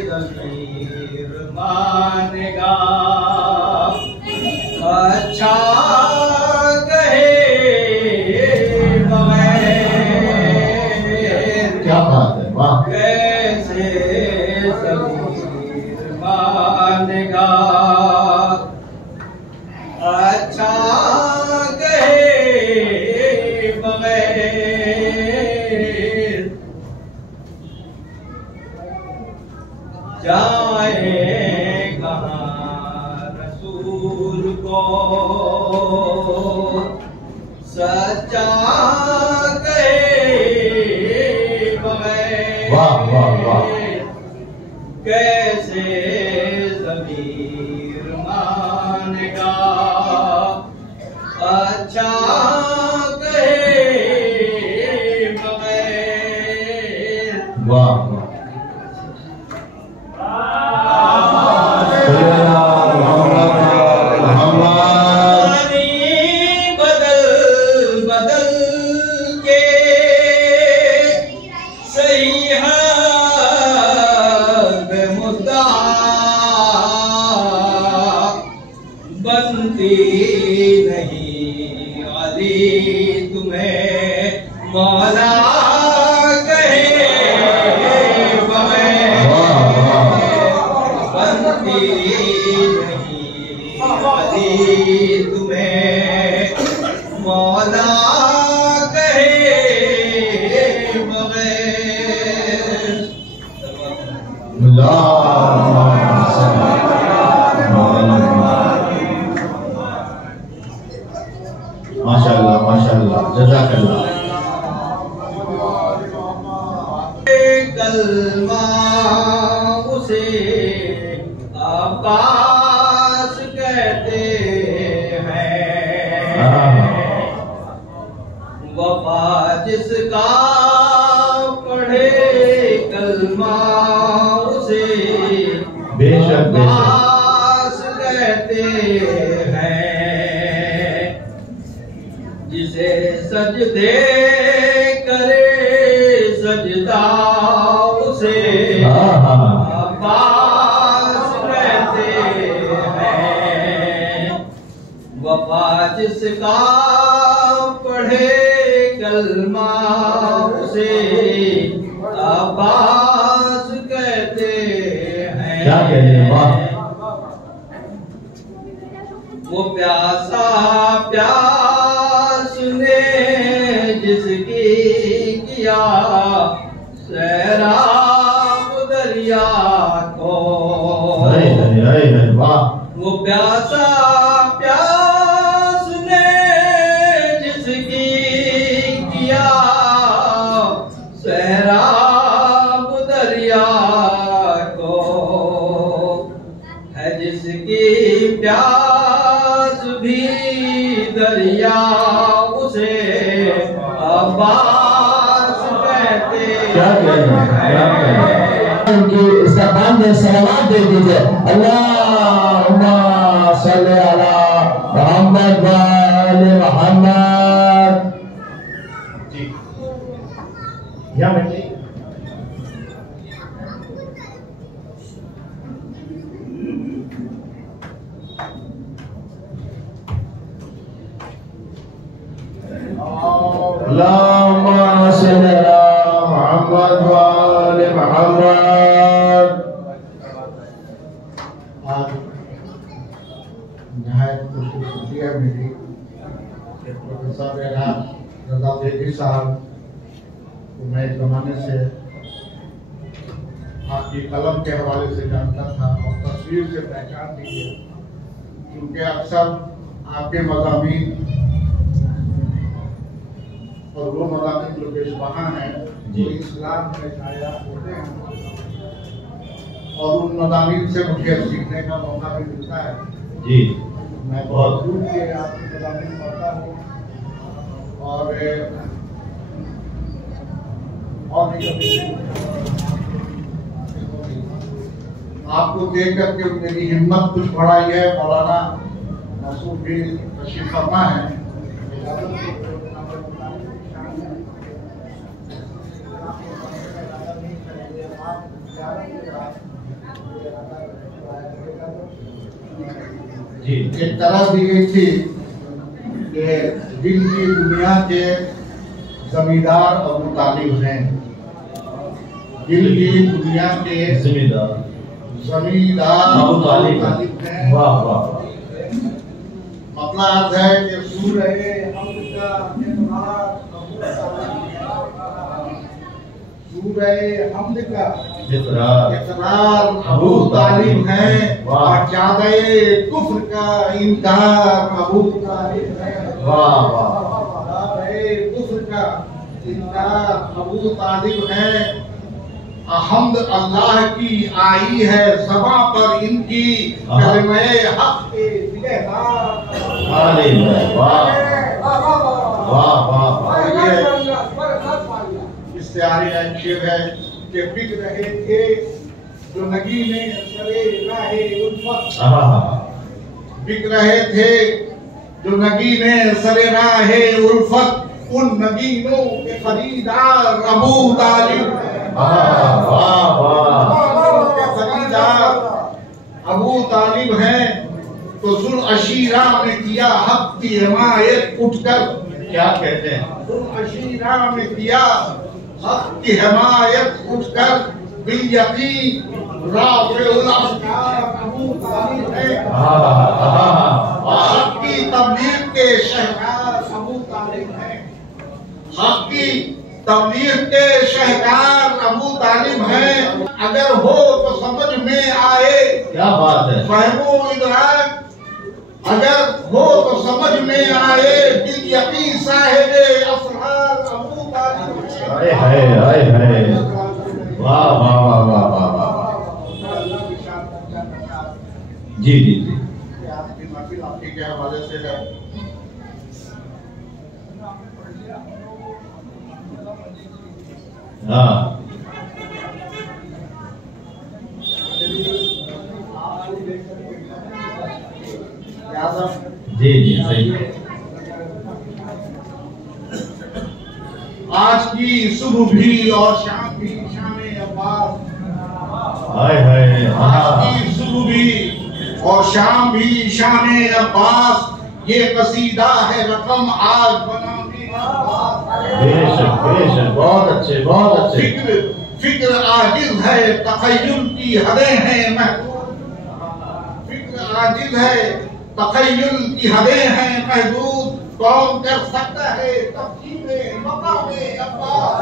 ज़मीर मानेगा। अच्छा कहे बगैर क्या बात है, वाह। कैसे ज़मीर मानेगा। अच्छा कहे बगैर जाए कहाँ रसूल को। सच्चा कहे वाह, वाह, वाह। बगैर कैसे ज़मीर मानेगा। अच्छा कहे बगैर वाह, वाह। पानी बदल बदल के सही हक मुद्दा बनती नहीं अली तुम्हें मौला कहे बगैर बनती नहीं अली तुम्हें मौला कहे बगैर। माशाअल्लाह, माशाअल्लाह, जज़ाकल्लाह। कलमा उसे आकाश कहते हैं। वफा जिसका पढ़े कलमा उसे बेशक, बेशक। आकाश कहते हैं। जिसे सजदे करे सजदा उसे अब्बास कहते हैं। वफा जिसका पढ़े कलमा उसे अब्बास कहते हैं। क्या कहते हैं, वाह। वो प्यासा प्यास ने जिसकी किया सैराब दरिया को। वाह। वो प्यासा प्यास ने जिसकी किया सैराब दरिया को। है जिसकी प्यास भी दरिया उसे अब्बास कहते हैं। उनकी इस्तेमाल में सलावत दे दीजिए। अल्लाहुम्मा सल्ली अला मुहम्मद व आले मुहम्मद। जी क्या बेटी अल्लाहुम्मा सल्ली अला मुहम्मद व आले मुहम्मद। आज नहायत खुशी है मेरी कि प्रोफेसर रजा बेदी साहब को मैं इस जमाने से आपकी कलम के हवाले से जानता था और तस्वीर से पहचान दी है, क्योंकि अक्सर आपके मज़ामीन और वो मज़ामीन जो पेशवाहा हैं जो इस्लाम में नायाब होते हैं और उन मदानी से मुझे सीखने का मौका भी मिलता है। जी मैं बहुत दूर के आपकी मदानी में पढ़ता हूँ और भी आपको देख करके मेरी हिम्मत कुछ बढ़ाई है। मौलाना मसूद भी तशरीफ फरमा है। जी एक तरह दी गई थी कि दिल की दुनिया के जमींदार अबू तालिब हैं। दिल की दुनिया के जमींदार अबू तालिब हैं। वाह वाह। मतलब अर्थ है कि सूरह हमद का इकरार अबू तालिब है और जादे कुफ्र का इनकार अबू तालिब है। वाह वाह। कुफ्र का इनकार अबू तालिब है। हमद अल्लाह की आई है ज़बां पर इनकी कलमे हक के इस्तिहारी शेर है कि बिक रहे थे जो नगीने सरे राहे उल्फत। बिक रहे थे जो नगीने सरे राहे उल्फत उन नगीनों के खरीदार अबू तालिब। खरीदार अबू तालिब हैं। तो जुल अशीरा में किया हक की हिमायत उठकर। क्या कहते हैं? जुल अशीरा में किया हक की हिमायत उठकर बिल यकीन राफ़िउल अफ़कार अबू तालिब है। हक की तबलीग के शहकार अबू तालिब है। हक की तबलीग के शहकार अबू तालिब हैं। अगर हो तो समझ में आए। क्या बात है? फहमो इदराक अगर हो तो समझ में आए बिल यकीन साहिबे असरार अबू तालिब। हाय हाय हाय हाय। वाह वाह वाह वाह वाह वाह। जी जी जी। आपकी महफिल आपके के हवाले से है। हाँ जी जी सही। आज की सुबह भी और शाम भी शाने अब्बास। हाय हाय। आज की सुबह भी और शाम भी शाने अब्बास। ये कसीदा है रकम आज बनाने अब्बास। बेशक बेशक। बहुत अच्छे बहुत अच्छे। फिक्र आजिज है तखय्युल की हदें हैं महदूद। फिक्र आजिज है तखय्युल की हदें हैं महदूद। कौन कर सकता है तफसीले मकामे अब्बास।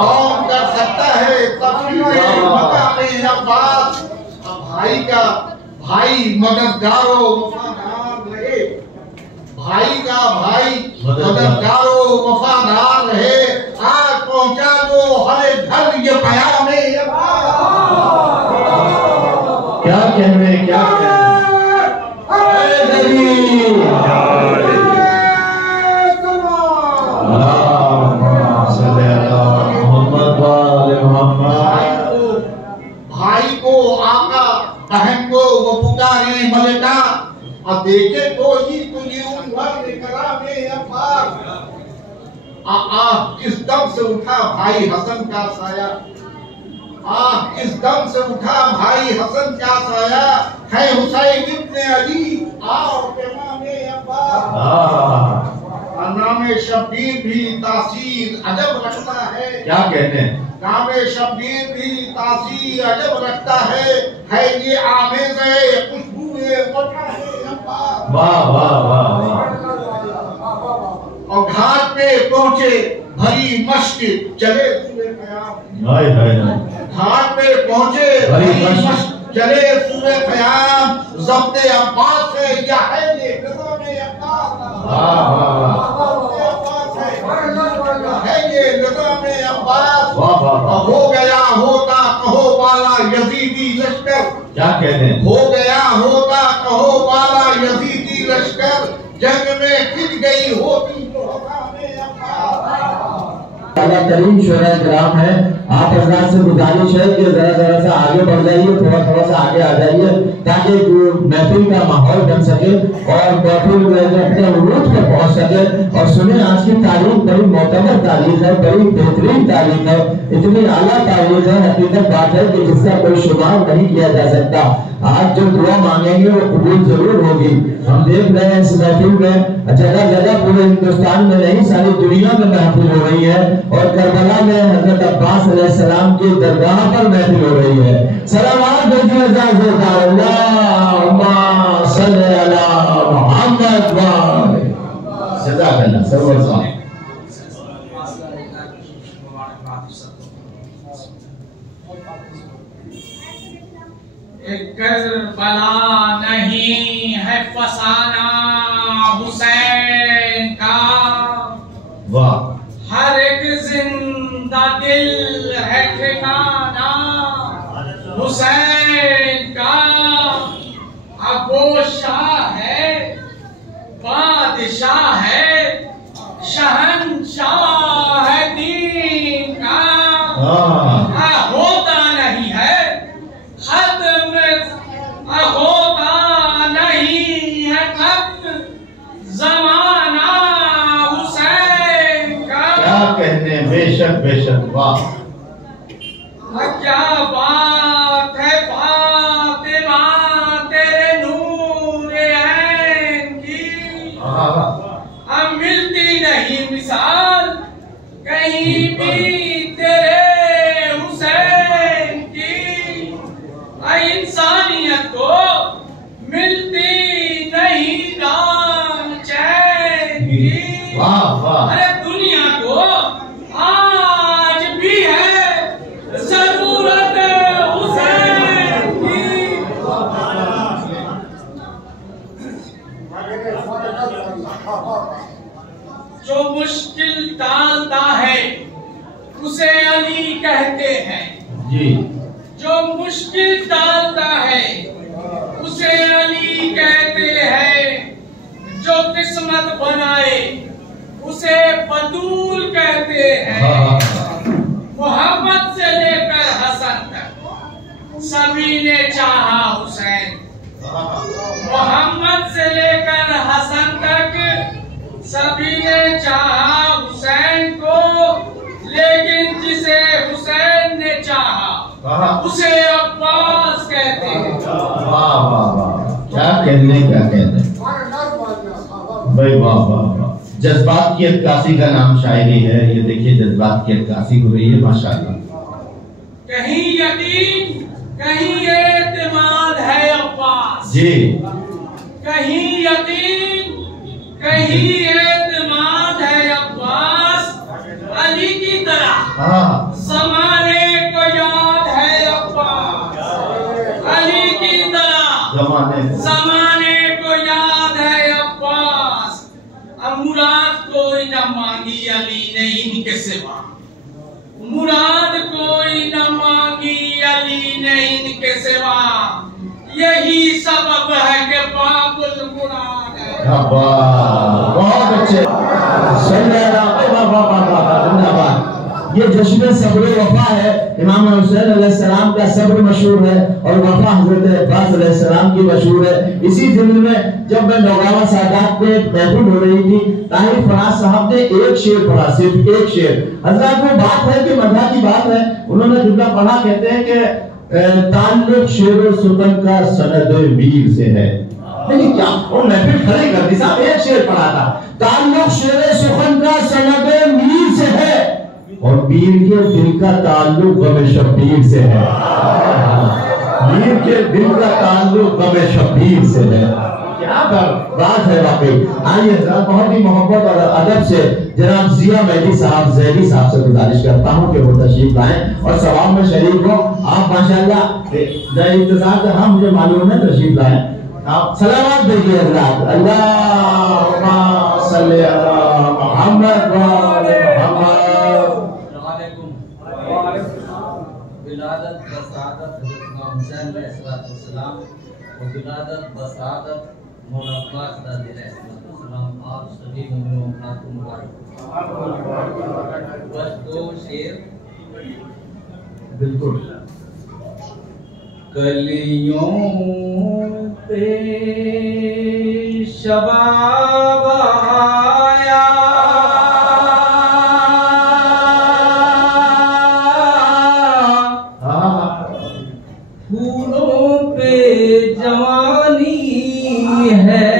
कौन कर सकता है तफसीले मकामे अब्बास। भाई का भाई मददगारो वफादार रहे। भाई का भाई मददगारो वफादार रहे। आज पहुंचा दो हर घर ये पयामे अब्बास। क्या कहने क्या कहने। भाई को आका बहन को वो पुकारे मलका। और देखे कोई तुझे उम्र करामे अब्बास। किस दम से उठा भाई हसन का साया। किस दम से उठा भाई हसन का साया। है हुसैन इब्ने अली आओ पैमाने अब्बास। नामे शब्बीर भी तासीर अजब रखता है। क्या कहते हैं? नामे शब्बीर भी तासीर अजब रखता है ये आमेज़े खुशबूए वफा है अब्बास। वाह वाह वाह वाह। और घाट पे पहुंचे भरी मश्क चले सूए क़याम। हाय हाय। घाट पे पहुंचे भरी मश्क चले सूए क़याम। ज़ब्ते अब्बास है या है ये निज़ामे अब्बास। वाह वाह है ये निज़ामे अब्बास। वाह वाह। हो गया होता कहो वाला यजीदी लश्कर। क्या कहते हैं? हो गया होता कहो वाला यजीदी लश्कर, जंग में खिल गई होती तो हमारे ताला तरीन शोरा ग्राम है। आप हजरात से गुजारिश है कि जरा सा आगे बढ़ जाइए, थोड़ा सा आगे आ जाइए, ताकि महफिल का माहौल बन सके और महफिल अपने उरूज पर पहुंच सके। और सुने, आज की तारीख बड़ी मोतबर तारीख है, बड़ी बेहतरीन तारीख है, इतनी आला तारीख है, हकीकत बात है कि जिसका कोई शुमार नहीं किया जा सकता। आज जो दुआ मांगेंगे वो कबूल जरूर होगी। हम देख रहे हैं इस महफिल में जगह जगह पूरे हिंदुस्तान में नहीं सारी दुनिया में महफिल हो रही है, और करबला में हजरत अब्बास अलैहिस्सलाम की दरगाह पर महफिल हो रही है। सलावत भेजिए अल्लाहुम्मा सल्ली अला मुहम्मद व जज़ाकल्लाह सर्वसा। करबला नहीं है फसाना हुसैन का, वाह, हर एक जिंदा दिल है ठिकाना हुसैन का। अब वो शाह है, बादशाह है, शहंशाह है दीन का। होता नहीं है खत्म, होता नहीं है खत्म ज़माना हुसैन का। क्या कहते हैं? बेशक बेशक, वाह, क्या बात है फातिमा तेरे नूर ऐन की, अब मिलती नहीं मिसाल कहीं भी तेरे हुसैन की। इंसानियत को मिलती नहीं राम चैन की। वाह वाह, अरे दुनिया को आज भी है जरूरत हुसैन की। जो मुश्किल टालता है उसे अली कहते हैं जी। जो मुश्किल टालता है उसे अली कहते हैं। जो किस्मत बनाए उसे बतूल कहते हैं। मोहम्मद से लेकर हसन तक सभी ने चाहा हुसैन। मोहम्मद से लेकर हसन तक सभी ने चाहा हुसैन को, लेकिन जिसे हुसैन ने चाहा उसे अब्बास कहते हैं। वाह वाह वाह, क्या कहते हैं, क्या कहते हैं भाई, वाह वाह वाह। जज्बात की अक्कासी का नाम शायरी है। ये देखिए, जज्बात की अक्कासी हो रही है माशाअल्लाह। कहीं यकीन कहीं एतमाद है अब्बास जी। कहीं यकीन कहीं एतमाद है अब्बास। अली की तरह हाँ, ज़माने को याद है अब्बास। अली की तरह ज़माने को याद है अब्बास। अब मुराद कोई न मांगी अली ने इनके सिवा। मुराद कोई न मांगी अली ने इनके सिवा। यही सबब है कि बाबुल मुराद है। बहुत अच्छे, जिंदाबाद। ये जश्न सब्र वफा है। इमाम हुसैन अलैहिस्सलाम का सब्र मशहूर है और वफा हजरत अब्बास अलैहिस्सलाम की मशहूर है। इसी दिन में जब मैं नौगावा सादात पे महफिल हो रही थी, ताहिर फराज साहब ने एक शेर पढ़ा, सिर्फ एक शेर। हजरत वो बात है कि मज़ा की बात है, उन्होंने जुमला पढ़ा, कहते हैं कि ताल्लुक शेर सुतन का सनद मीर से है। लेकिन क्या वो महफिल खड़ी कर दी साहब, एक शेर पढ़ा था, ताल्लुक शेर सुखन का सनद मीर से है, और पीर के दिल का ताल्लुक गम शब्बीर से है। पीर के दिल का ताल्लुक गम शब्बीर से है। क्या बात है वाकई। आइए बहुत ही मोहब्बत और अदब से जनाब जिया मेहदी साहब ज़ैदी साहब से गुजारिश करता हूँ कि वो तशरीफ लाएं और सवाब में शरीक हो। आप माशाल्लाह इंतजार कर, हाँ मुझे मालूम है, तशरीफ लाएं। आप सलावत भेजिए हज़रात। अल्लाहुम्मा सल्ली अला मुहम्मद व आले मुहम्मद। वालेकुम। विलादत बसादत हज़रत इमाम हुसैन अलैहिस्सलाम और विलादत बसादत मौला अब्बास दादी अलैहिस्सलाम आप सभी मोमिन मोमिनात को मुबारक। बस दो शेर बिल्कुल। कलियों पे शबाब आया फूलों पे जवानी है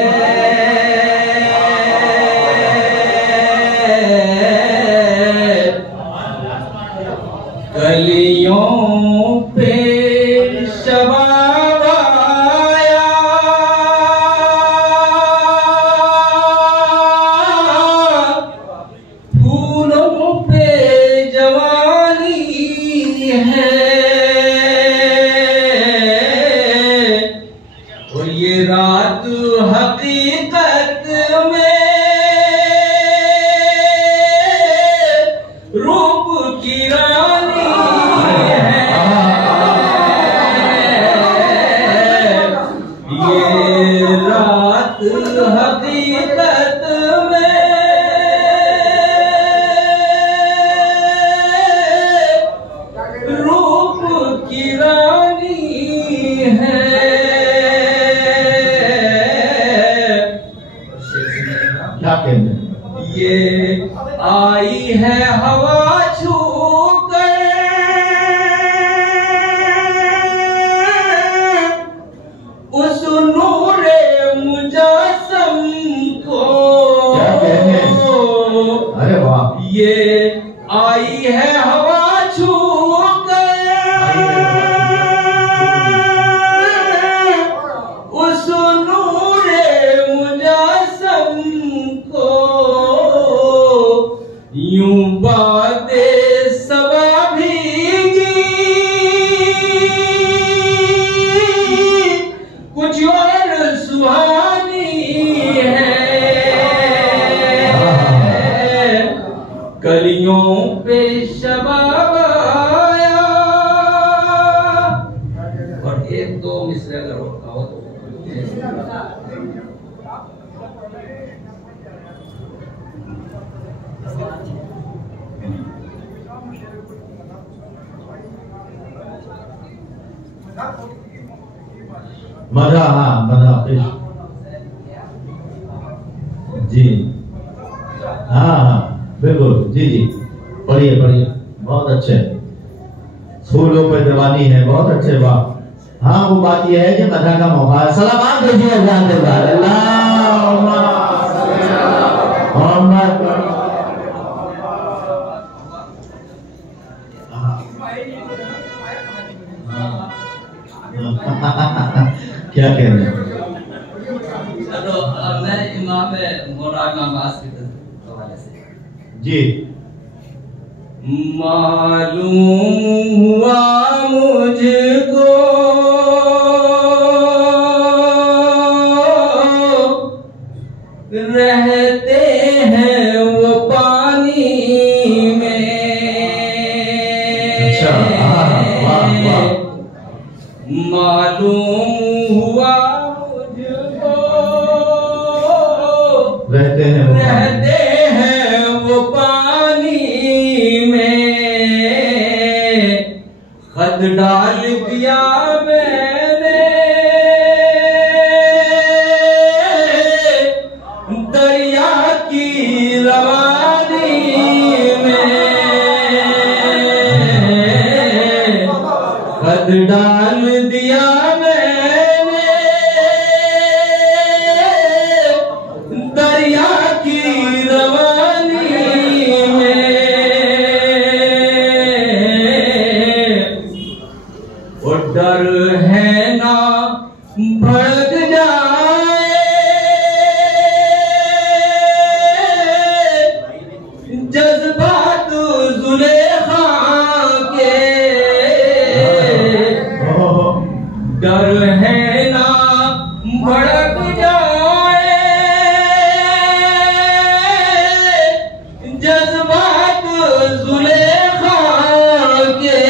कलियों पे शबाब आया फूलों पे जवानी है और ये रात हकीकत में रूप की रानी हकीकत में रूप की रानी है। क्या कहते हैं? ये आई है हवा छू कर उस नूरे मुजासम को। क्या कहते हैं? अरे वाह। ये आई है हवा छू कर उस नूरे मुजासम को यूं बातें सबा भीगी कुछ और सुहानी है कलियों पे शबाब आया। और एक दो मिसरे अगर और कहो तो मजा। हाँ मजा जी। हाँ हाँ बिल्कुल जी जी। पढ़िए पढ़िए बहुत अच्छे। फूलों पे जवानी है बहुत अच्छे। वाह। हाँ वो बात यह है कि मजा का मौका है। सलाम भेजिए अल्लाह के बाद। क्या कह रहे हैं? चलो मैं इमाम मौलाना अब्बास के हवाले से जी। मालूम हुआ मुझको रहते हैं वो पानी में। अच्छा। वाह वाह। मालूम हुआ मुझको रहते हैं वो पानी में। खत डाल दिया मैंने दरिया की रवानी में। खत डाल दिया मैंने दरिया की रवानी में। और डर है ना भड़क जाए जज्बात जुलेखा के। डर है ना भड़क जाए जज्बात जुलेखा के।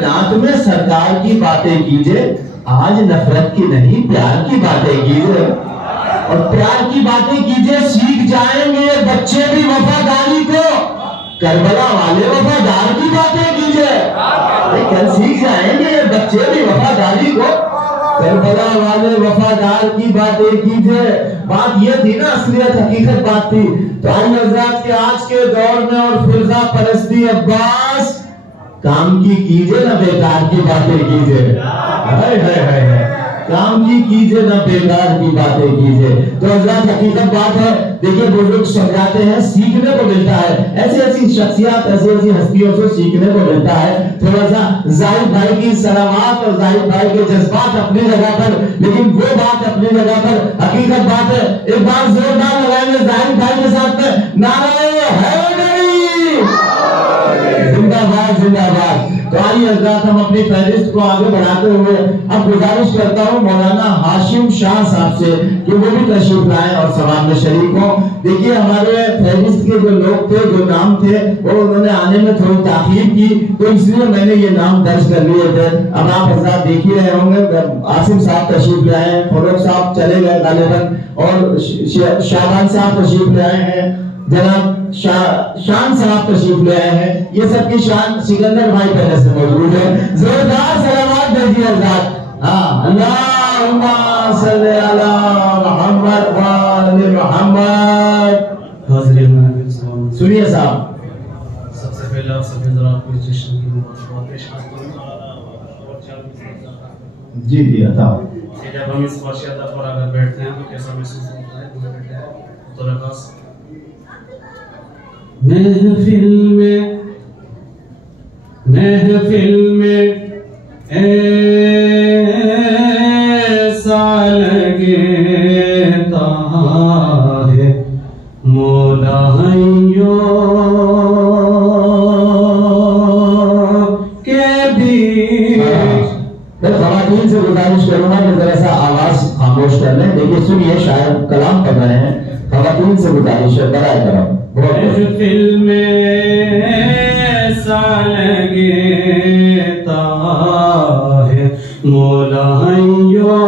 दांत में सरकार की बातें कीजिए, आज नफरत की नहीं प्यार की बातें कीजिए, और प्यार की बातें कीजिए, सीख जाएंगे बच्चे भी वफादारी को। करबला वाले वफादार की बातें कीजिए, कल सीख जाएंगे ये बच्चे भी वफादारी को। करबला वाले वफादार की बातें कीजिए। बात ये थी ना, असलियत हकीकत बात थी। तो हज़रत के आज के दौर में और फिरका परस्ती अब्बास, काम की कीजिए ना बेकार की बातें कीजिए, काम की कीजिए ना बेकार की बातें कीजिए। तो हज़रत हकीकत बात है। देखिए बुजुर्ग समझाते हैं, सीखने को मिलता है, ऐसी ऐसी शख्सियत ऐसी ऐसी हस्तियों से सीखने को मिलता है। थोड़ा सा जाहिद भाई की सलावात और जाहिद भाई के जज्बात अपनी जगह पर, लेकिन वो बात अपनी जगह पर हकीकत बात है। एक बार जोरदार लगाएंगे जाहिद भाई के साथ में नारे हैदरी, जिंदाबाद जिंदाबाद। तो आइए हज़रत हम अपनी फहरिस्त को आगे बढ़ाते हुए अब गुजारिश करता हूँ मौलाना हाशिम शाह साहब से कि वो भी तशरीफ लाएं और सवाल में शरीक हों। देखिए हमारे फहरिस्त के जो लोग थे, जो नाम थे, वो उन्होंने आने में थोड़ी ताखीर की, तो इसलिए मैंने ये नाम दर्ज कर लिए थे। अब आप हज़रत देख ही रहे होंगे, आसिम साहब तशरीफ ले आए हैं, फरूख साहब चले गए गालिबन, और शाबान साहब तशरीफ ले आए हैं, जनाब शान साहब तशरीफ ले आए हैं। ये सबकी शान सिकंदर भाई पहले से मौजूद है। जोरदार सलावत भेजिए हज़रत। हाँ, अल्लाहुम्मा सल्ली अला मुहम्मद व आले मुहम्मद। सुनिए साहब, सबसे पहले आप सभी जरा आपको जश्न की मुबारकबाद पेश करता हूं। जी जी बताओ। जब हम इस वाशियात पर अगर बैठते हैं तो कैसा महसूस होता है? दूर बैठे हैं तो रकास महफिल में ऐसा लगता है मौलाइयों के बीच। खवातीन से गुजारिश करूंगा कि जरा सा आवाज खामोश कर लें। देखिए सुनिए, शायद कलाम कर रहे हैं। खवातीन से गुजारिश है, बराए करम। महफिल में ऐसा लगता है मौलाइयों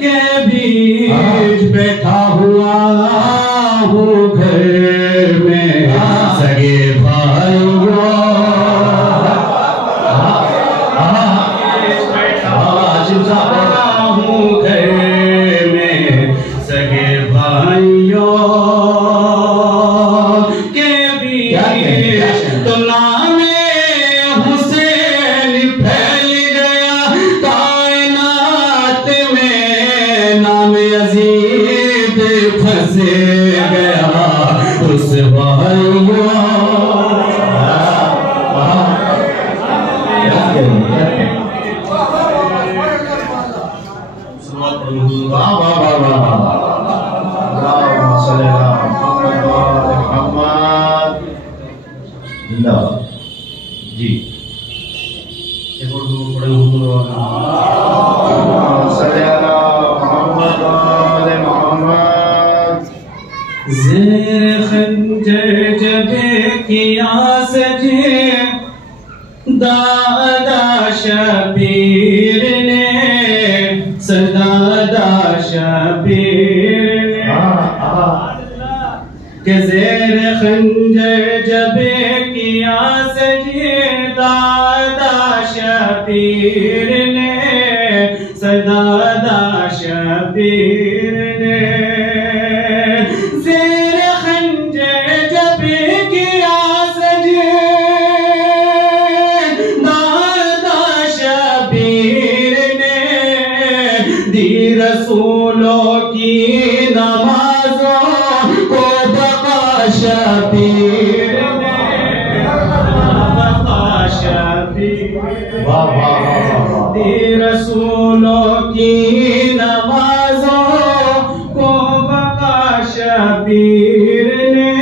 के बीच बैठा हुआ हूँ घर में सगे भाइयों। बैठा हूँ घर में सगे भाइयों के बीच, तो नामे हुसैन फैल गया कायनात में, नामे अजीब फंस गया उस भाइयों। वाह वाह वाह वाह जी। ज़ेर खंजर जबे किया सजे दादा शबीर ने, सरदादा शबीर ने, के ज़ेर खंजर जबे किया सजे दादा शबीर ने, सरदादा शबीर ने। ज़ेर खंजर जबे किया सजे दादा शबीर ने, दी रसूलों की नमाजों को बका शबीर ने, बका शबीर। दी रसूलों की नमाजों को बका शबीर ने,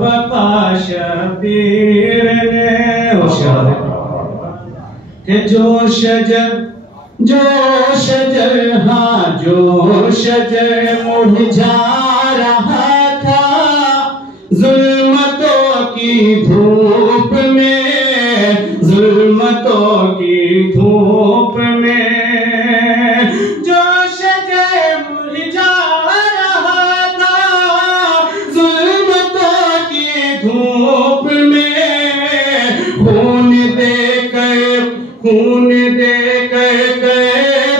बका शबीर ने। के जो शजर हाँ जो शजर मुरझा रहा था जुल्मतों की धूप धूप में जो शजर मुरझा रहा था, जुल्मतों की धूप में खून दे कर कह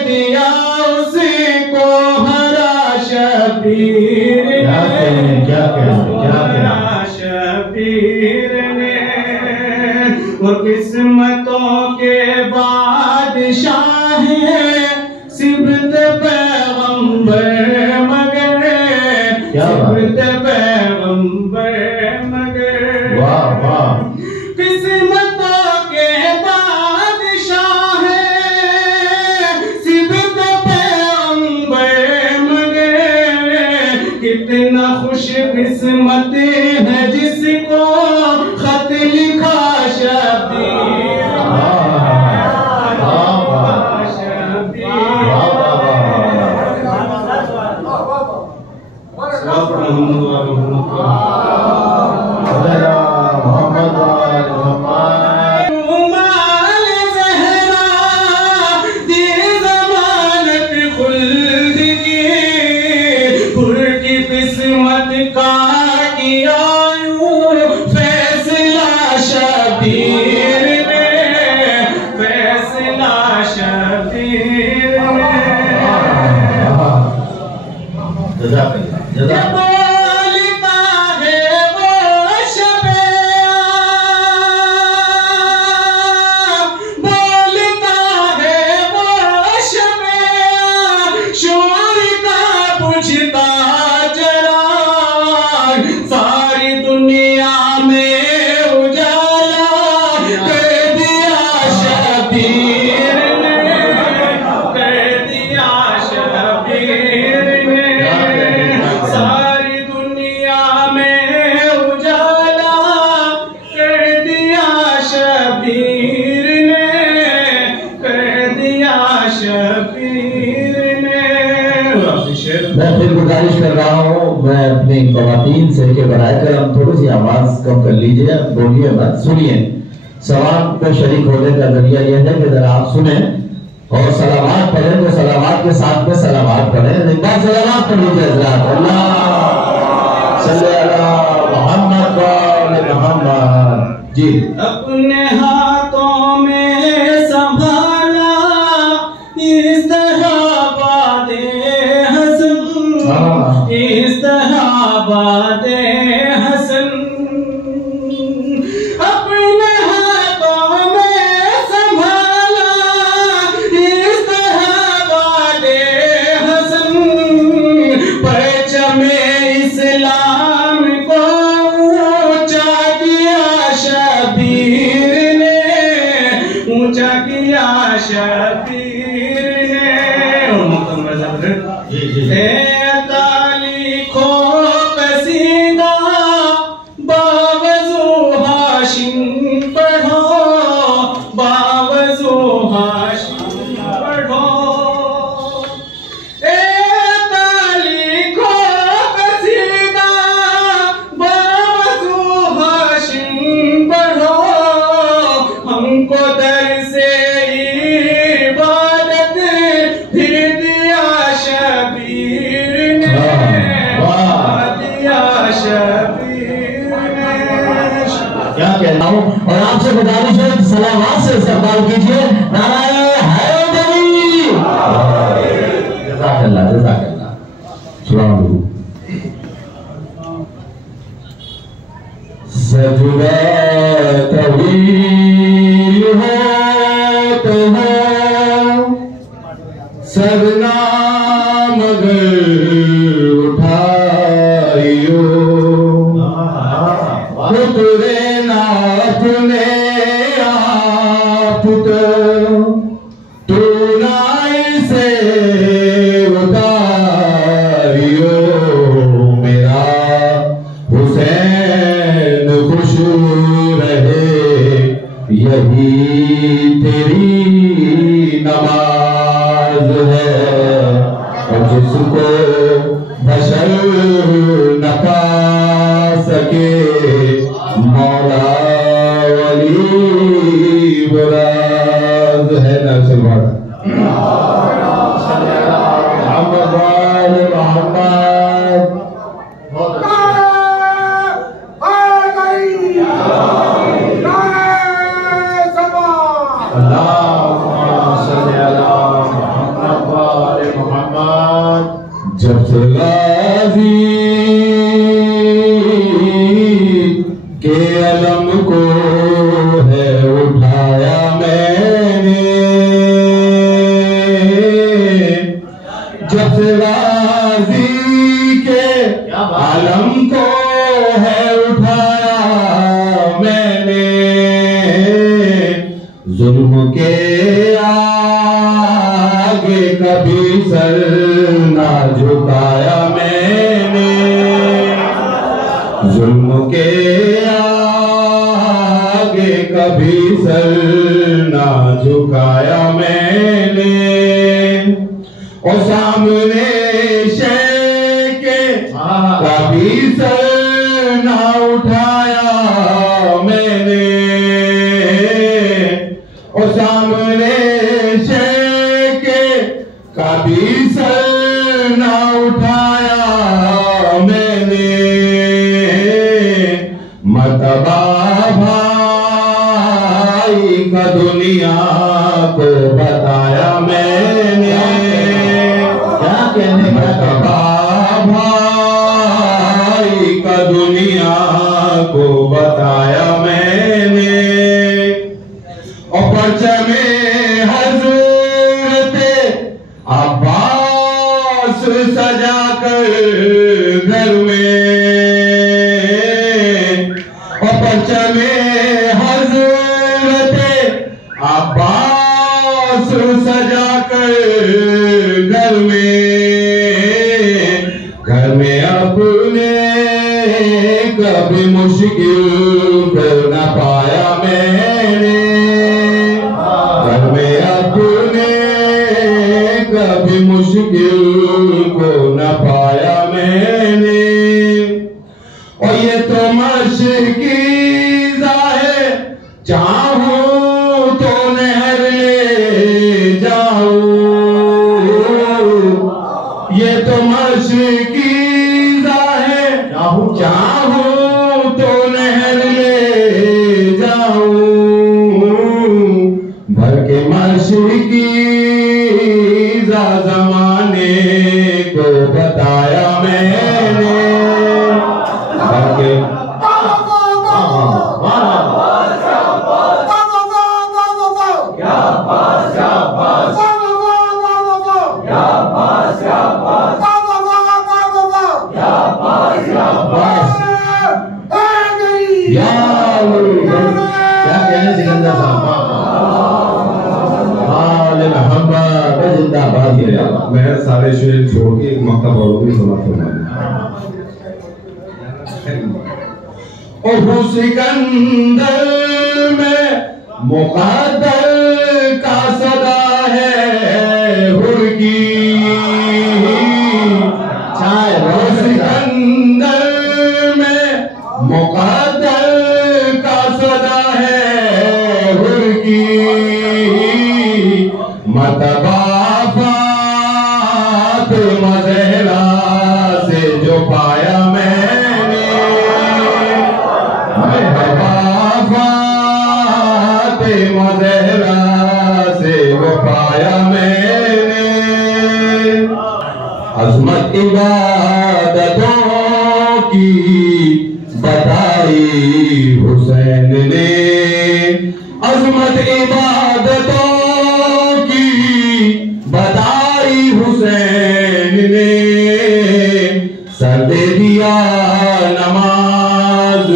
दिया उसको हरा शबीर ने, हरा शबीर ने। वो किस्मतों के बादशाह हैं, सिबत पैगंबर मगर, सिबत पैगंबर मगर। वाह वाह, किस्मतों के बादशाह हैं, सिबत पैगंबर मगर। कितना खुश किस्मत है जिसको खत लिखा शबीर, किस्मत का किया यूं फैसला शबीर ने, फैसला शबीर ने। जज़ाकल्लाह। बोलता है वो शबेया, बोलता है वो शबेया, शोर का बुझता सारी दुनिया में उजाला कर दिया शबीर ने, कर दिया शबीर ने। सारी दुनिया में उजाला कर दिया शबीर ने, कर दिया शबीर ने। मैं फिर गुजारिश कर रहा हूँ, मैं अपनी ख़वातीन से कि बराए करम थोड़ी सी आवाज कम कर लीजिए, बोलिए मत, सुनिए। सवाल पे शरीक होने का जरिया यह है कि जरा आप सुने और सलावात पढ़ें, तो सलावात के साथ में सलावात पढ़ें। एक बार सलावात पढ़ लीजिए हज़रात। अल्लाह सल्ले अला मोहम्मद व आले मोहम्मद। जी। अपने हाथों में संभाला इस तरह बादे हसन, इस तरह बादे हसन। अपने हाथों में संभाला इस तरह बादे हसन। परचमे इस्लाम को ऊंचा किया शबीर ने, ऊंचा किया शबीर ने। तालीखो कसीदा बावजू हाशिम पढ़ो, बावजू हाशिम पढ़ो। तालीखो कसीदा बावजू हाशिम पढ़ो। हमको दर से इबादत फिर दिया शबीर ने, दिया शबीर ने। क्या कहता हूँ, और आपसे गुजारिश है सलावात से इस्तेमाल कीजिए। नाराए हैदरी। जज़ाकल्लाह, जज़ाकल्लाह। सुभान अल्लाह। सजदा तवील हो तो हो सरना मगर उठाइयो, उतरे ना अपने आप तो नाई से उतारियो। मेरा हुसैन खुश रहे यही तेरी नमाज है, और जिसको बशर न पा सके मौला वली बुराज है। न जब से गाजी के अलम को है उठाया मैंने, जब से गाजी के अलम को है उठाया मैंने, जुल्म के आगे कभी सर ना झुकाया मैंने, जुल्म के आगे कभी सर ना झुकाया मैंने, और सामने शय के कभी सर ना उठाया मैंने, और सामने शय के कभी सर ना उठाया मैंने, मतबा भाई का दुनिया को बताया मैंने, क्या कहने मतबा भाई का दुनिया को बताया मैंने, और परचमे हज़रते अब्बास सजा कर घर में, और परचमे हज़रते अब्बास सजा कर घर में अपने कभी मुश्किल को न पाया मैंने, घर में अपने कभी मुश्किल को न पाया मैंने, और ये तो मशकीज़ा है चाहूं तो नहर ले जाऊं, ये तो मशकीज़ा है चाहूं तो नहर ले जाऊं, भर के मशकीज़ा ज़माने को बताया मैंने, भर के क्या कहने सिकंदर साहब, जिंदाबाद। मैं सारे शेर छोड़ के एक मक्का पढ़ूंगी, सुना सिकंदर में मुक़द्दर का सदा है हुर की, सिकंदर में मुक़द्दर का सदा है हुर की, मतबा फ़ातिमा ज़हरा से जो पाया मैंने, मतबा फ़ातिमा ज़हरा से वो पाया मैंने, अज़मत इबादतों की बताई हुसैन ने, अज़मत इबादतों की बताई हुसैन ने, सर दे दिया नमाज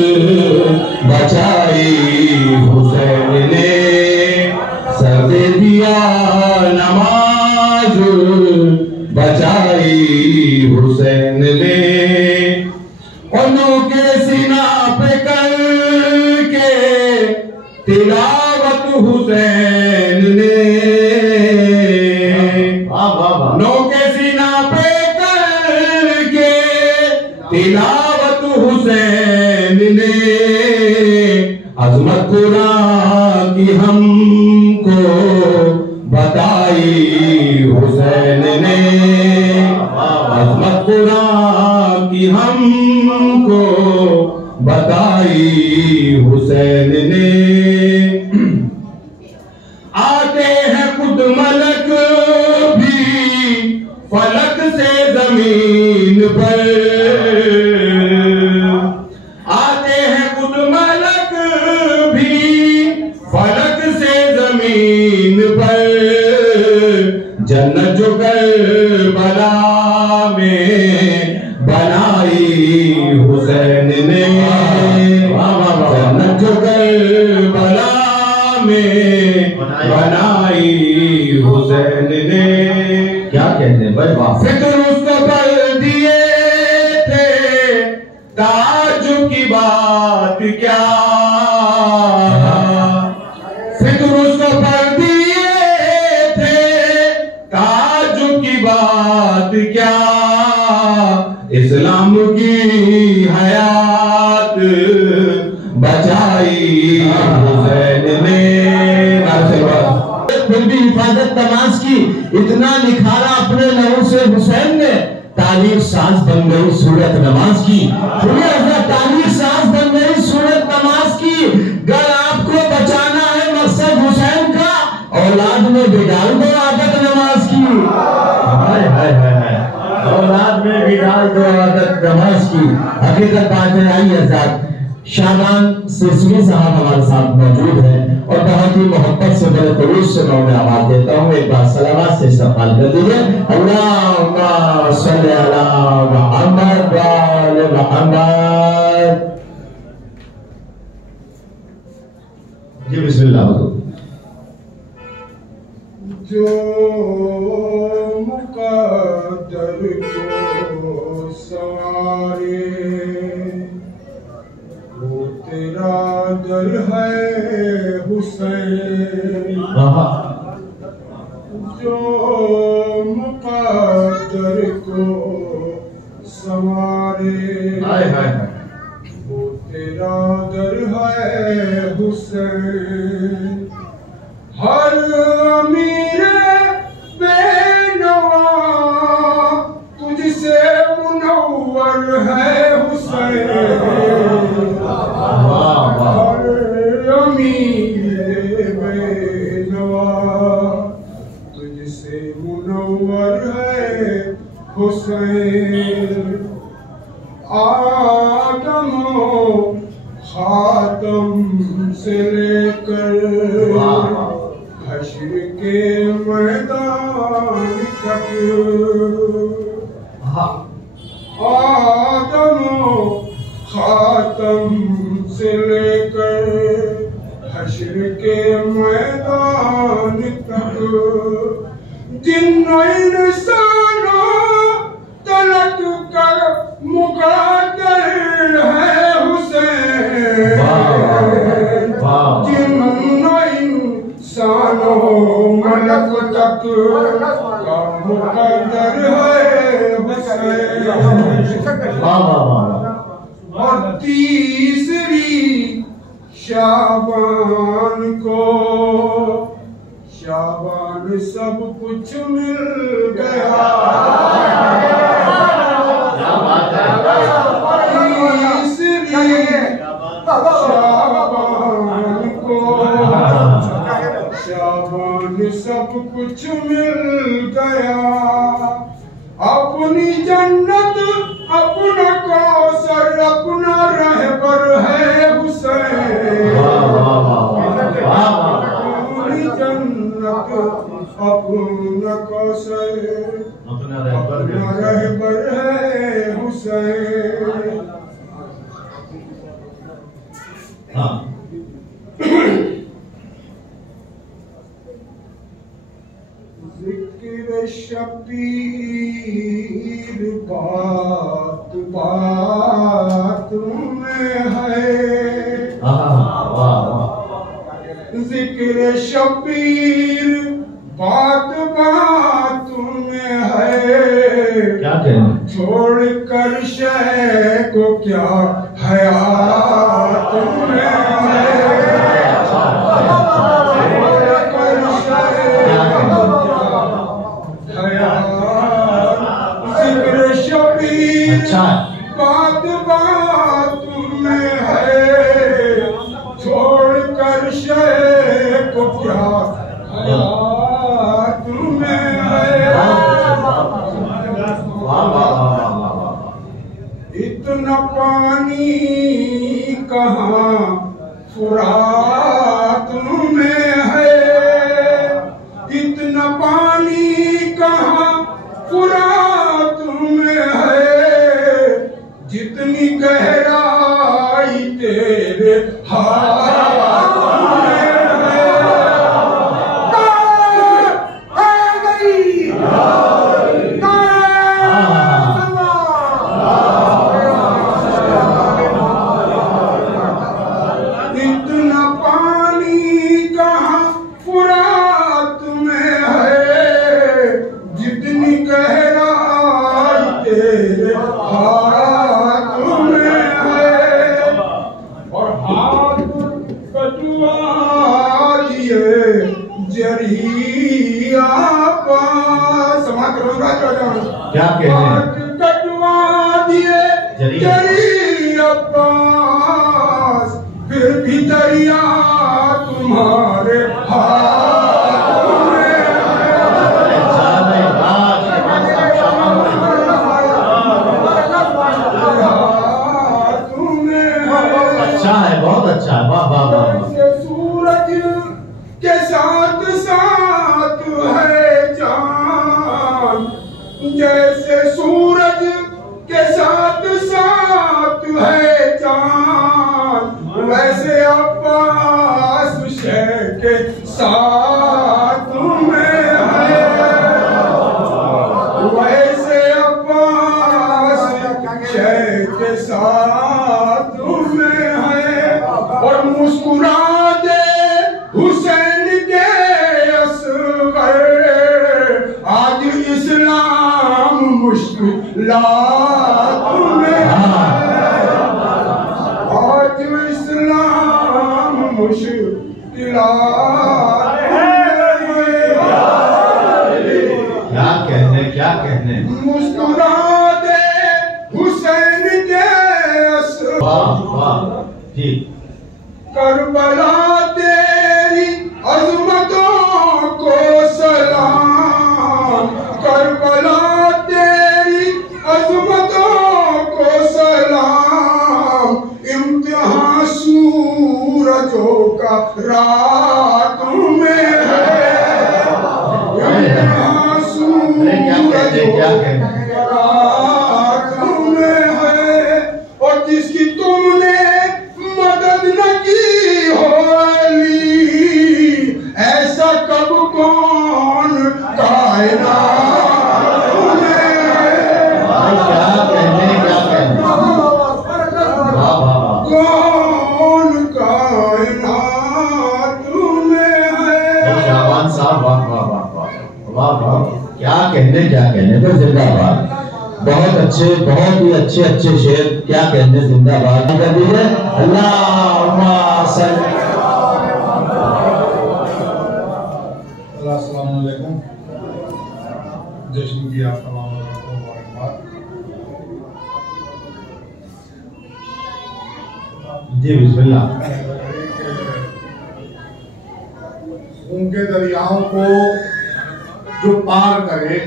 बचाई हुसैन ने, सर दे दिया नमाज बचाई हुसैन ने, उनके सीना पे करके तिलावत हुसैन बताई हुसैन ने, अज़मत कुरान की हमको बताई हुसैन ने। आते हैं खुद मलक भी फलक से जमीन पर, आते हैं खुद मलक भी फलक से जमीन पर, जन्नत जो करबला में बनाई हुसैन ने, जन्नत जो करबला में बनाई हुसैन ने। क्या कहते हैं भाई, वाह। फिक्र उसको कर दिए थे, ताज की बात क्या, फिक्र उसको कर दिए थे, ताज की बात क्या, इस्लाम की हयात बचाई हुसैन ने। फिर भी हिफाजत नमाज की इतना निखारा अपने लहू से हुसैन ने, तारीख साज बन गई सूरत नमाज की। तारीख साज बन गई सूरत नमाज की। अगर आपको बचाना है मकसद हुसैन का, औलाद में भी डाल दो आदत नमाज की। हाय हाय हाय, औलाद में भी डाल दो आदत नमाज की। हकीकत बात है। आई आजाद शाबान सिलसिले साहब हमारे साथ मौजूद है और बहुत ही मोहब्बत से बड़े खुलूस से मैं उन्हें आवाज देता हूँ। एक बार सलावत से इस्तक़बाल कर दीजिए। अल्लाहुम्मा सल्ली अला मुहम्मद व आले मुहम्मद। जी बिस्मिल्लाह। जो मुक़द्दर को सवारे, वो तेरा दर है हुसैन। जो मुक़द्दर को सवारे, वो तेरा दर है हुसैन। हर अमीर बेनवा तुझसे मुनव्वर है हुसैन। हर अमीर बेनवा तुझसे मुनव्वर है हुसैन। आदम खातम से लेकर हश्र के मैदान तक, आदम खातम से लेकर हश्र के मैदान तक, जिन्नो इंसानों तलक कर मुक़द्दर है हुसैन। जिन्नो इंसानों मलक तक का मुक़द्दर है हुसैन। और तीसरी शाबान को, शाबान सब कुछ मिल गया। तीसरी शाबान को, शाबान सब कुछ मिल गया। अपनी जन्नत अपना कौसर अपना रहबर है हुसैन। अपनी जन्नत अपना कौसर अपना रहबर है हुसैन। जिक्र शबीर बात बात में है। जिक्र शबीर बात बात में है। क्या कहें? छोड़ कर शय को क्या हयात में है। छोड़ कर शय अच्छा है। बात बात में है, छोड़कर शय को क्या हयात में है। इतना पानी कहाँ फुरात में है, इतना पानी कहाँ फुरात में है, जितनी गहराई तेरे हाथ में है। इतना पानी कहाँ फुरात में है, जितनी गहराई तेरे हाथ में है। और हाथ कटवा दिए जरिया पास, समाज क्या कहने हाथ कटवा दिए जरिया पास, फिर भी दरिया तुम्हारे हाथ में अच्छा है, बहुत अच्छा है। वाह वाह वाह। जैसे सूरज के साथ साथ है चांद, जैसे सूरज के साथ साथ है चांद, वैसे अब्बास शय के साथ में है, वैसे अब्बास शय के साथ में है। और मुस्कुरा दे हुसैन के असगर, आज इस्लाम मुश्किलात में है, आज इस्लाम मुश्किलात में है। क्या कहने, क्या कहने। मुस्कुरा दे हुसैन के असगर, वाह वाह जी। करबला तेरी अजमतों को सलाम, करबला तेरी अजमतों को सलाम, इम्तिहान सूरजों का रात में है, इम्तिहान सूरजों का रात में है। और जिसकी तुमने मदद न की हो अली, ऐसा कब कौन कायनात में है। क्या कहने, क्या कहने। वाह वाह वाह। कौन कायनात में है। शाबान साहब, वाह वाह वाह वाह वाह वाह। क्या कहने, क्या कहने। तो जिंदाबाद, बहुत अच्छे, बहुत ही अच्छे अच्छे शेर। क्या कहने, जिंदाबाद कर दीजिए। अल्लाहुम्मा सल्ली। अस्सलाम वालेकुम। जश्न की आप तमाम लोगों को मुबारकबाद। जी बिस्मिल्लाह। उनके दरियाओं को जो पार करे,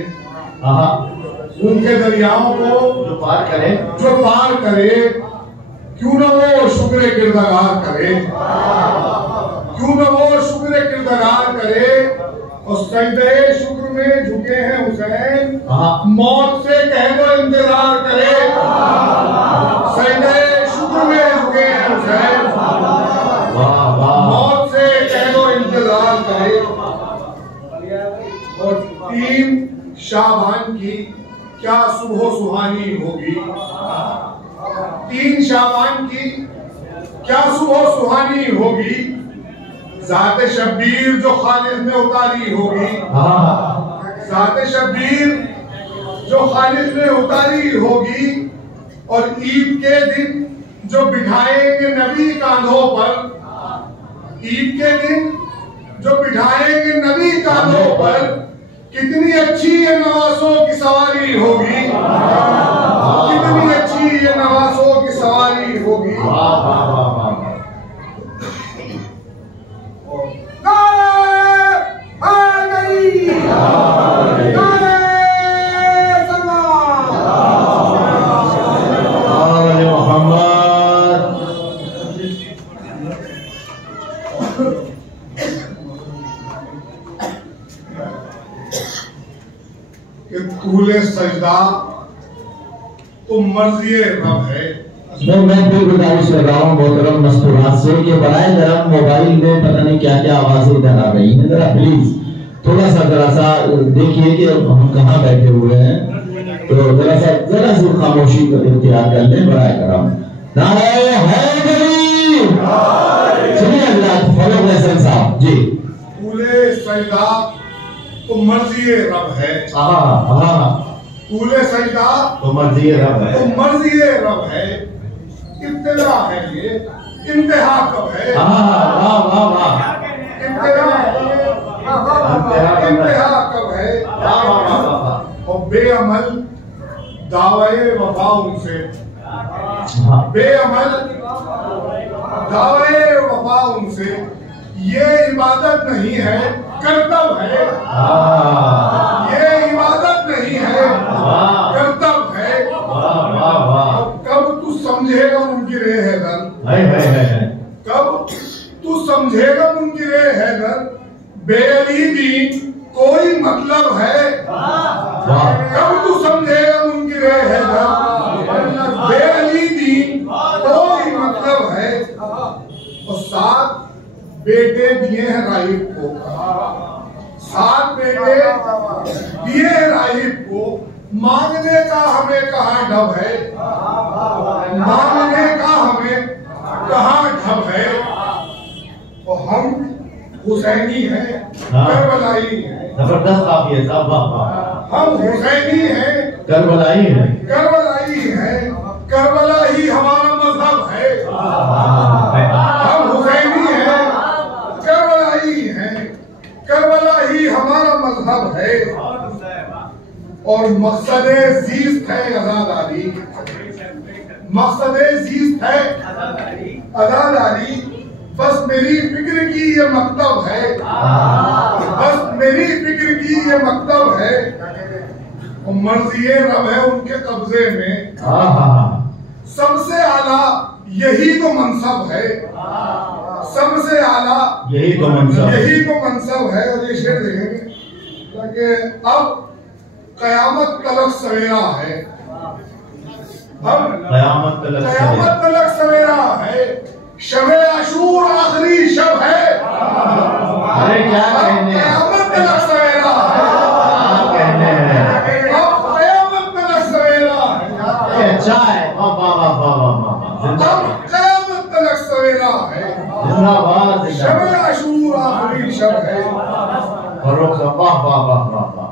उनके दरियाओं को जो पार करे, जो पार करे, क्यों न वो शुक्र किरदार करे, क्यों न वो शुक्र किरदार करे। और सजदे शुक्र में झुके हैं हुसैन, मौत से कह दो इंतजार करे। सजदे शुक्र में झुके हैं हुसैन, मौत से कह दो इंतजार करे। और 3 शाबान की क्या सुबह सुहानी होगी, 3 शाबान की क्या सुबह सुहानी होगी। ज़ाते शब्बीर जो खालिद में उतारी होगी, ज़ाते शब्बीर जो खालिद में उतारी होगी। और ईद के दिन जो बिठाएंगे नबी कांधों पर, ईद के दिन जो बिठाएंगे नबी कांधों पर, कितनी अच्छी ये नवासों की सवारी होगी, कितनी की ये नवासों की सवारी होगी। वाह वाह वाह वाह। तूले सजदा तो मर्जी रब है। मैं भी गुजारिश कर रहा हूँ मोहतरम मस्तूरात से कि बराए करम मोबाइल में पता नहीं क्या क्या आवाजें इधर आ रही हैं, जरा प्लीज थोड़ा सा जरा सा देखिए कि हम कहाँ बैठे हुए हैं, तो जरा सी खामोशी को इख्तियार कर लें बराए करम। नारे हैदरी। सुनिए हजरात, फॉलो हसन साहब जी। तूले सजदा तो मर्जी रब है। तूले सजदा तो मर्जी रब है। तो मर्जी रब है। इब्तिदा है ये, इंतहा कब है? वाह वाह वाह। इंतहा कब है? और बेअमल दावे वफा उनसे, बेअमल दावे वफा उनसे ये इबादत नहीं है, कर्तव्य है। ये इबादत नहीं है, कर्तव्य है। कब तू समझेगा मुनकिर हैदर? कब तू समझेगा मुनकिर हैदर? बेअली दीन कोई मतलब है? कब तू समझेगा मुनकिर हैदर? बेअली दीन कोई मतलब है? और 7 बेटे दिए हैं राहिब को, 7 बेटे दिए हैं राहिब को। मांगने का हमें कहाँ ढब है? मांगने का हमें कहाँ ढब है? और हम हुसैनी हैं, करबलाई हैं। जबरदस्त काफी है साहब, वाह वाह। हम हुसैनी हैं, करबलाई हैं, करबलाई हैं। करबला ही हमारा मजहब है। हम हुसैनी हैं, करबलाई हैं। करबला ही हमारा मजहब है। और मकसदे ज़ीस्त है आज़ादारी, मकसदे ज़ीस्त है आज़ादारी। बस मेरी फिक्र की ये मकतब है, बस मेरी फिक्र की ये मकतब है। और मर्ज़ी रब है उनके कब्जे में। सबसे आला यही तो मनसब है, सबसे आला यही तो मनसब है। और ये शेर देखेंगे ताकि अब कयामत तलक सवेरा है, अब कयामत तलक सवेरा है। शबे आशूर आखिरी शब है। अरे क्या कहने, कयामत तलक सवेरा है, क्या कहने हैं। अब कयामत तलक सवेरा है। अच्छा है, वाह वाह वाह वाह वाह। अब कयामत तलक सवेरा है। जिंदाबाद। शबे आशूर आखिरी शब है। वाह वाह वाह वाह।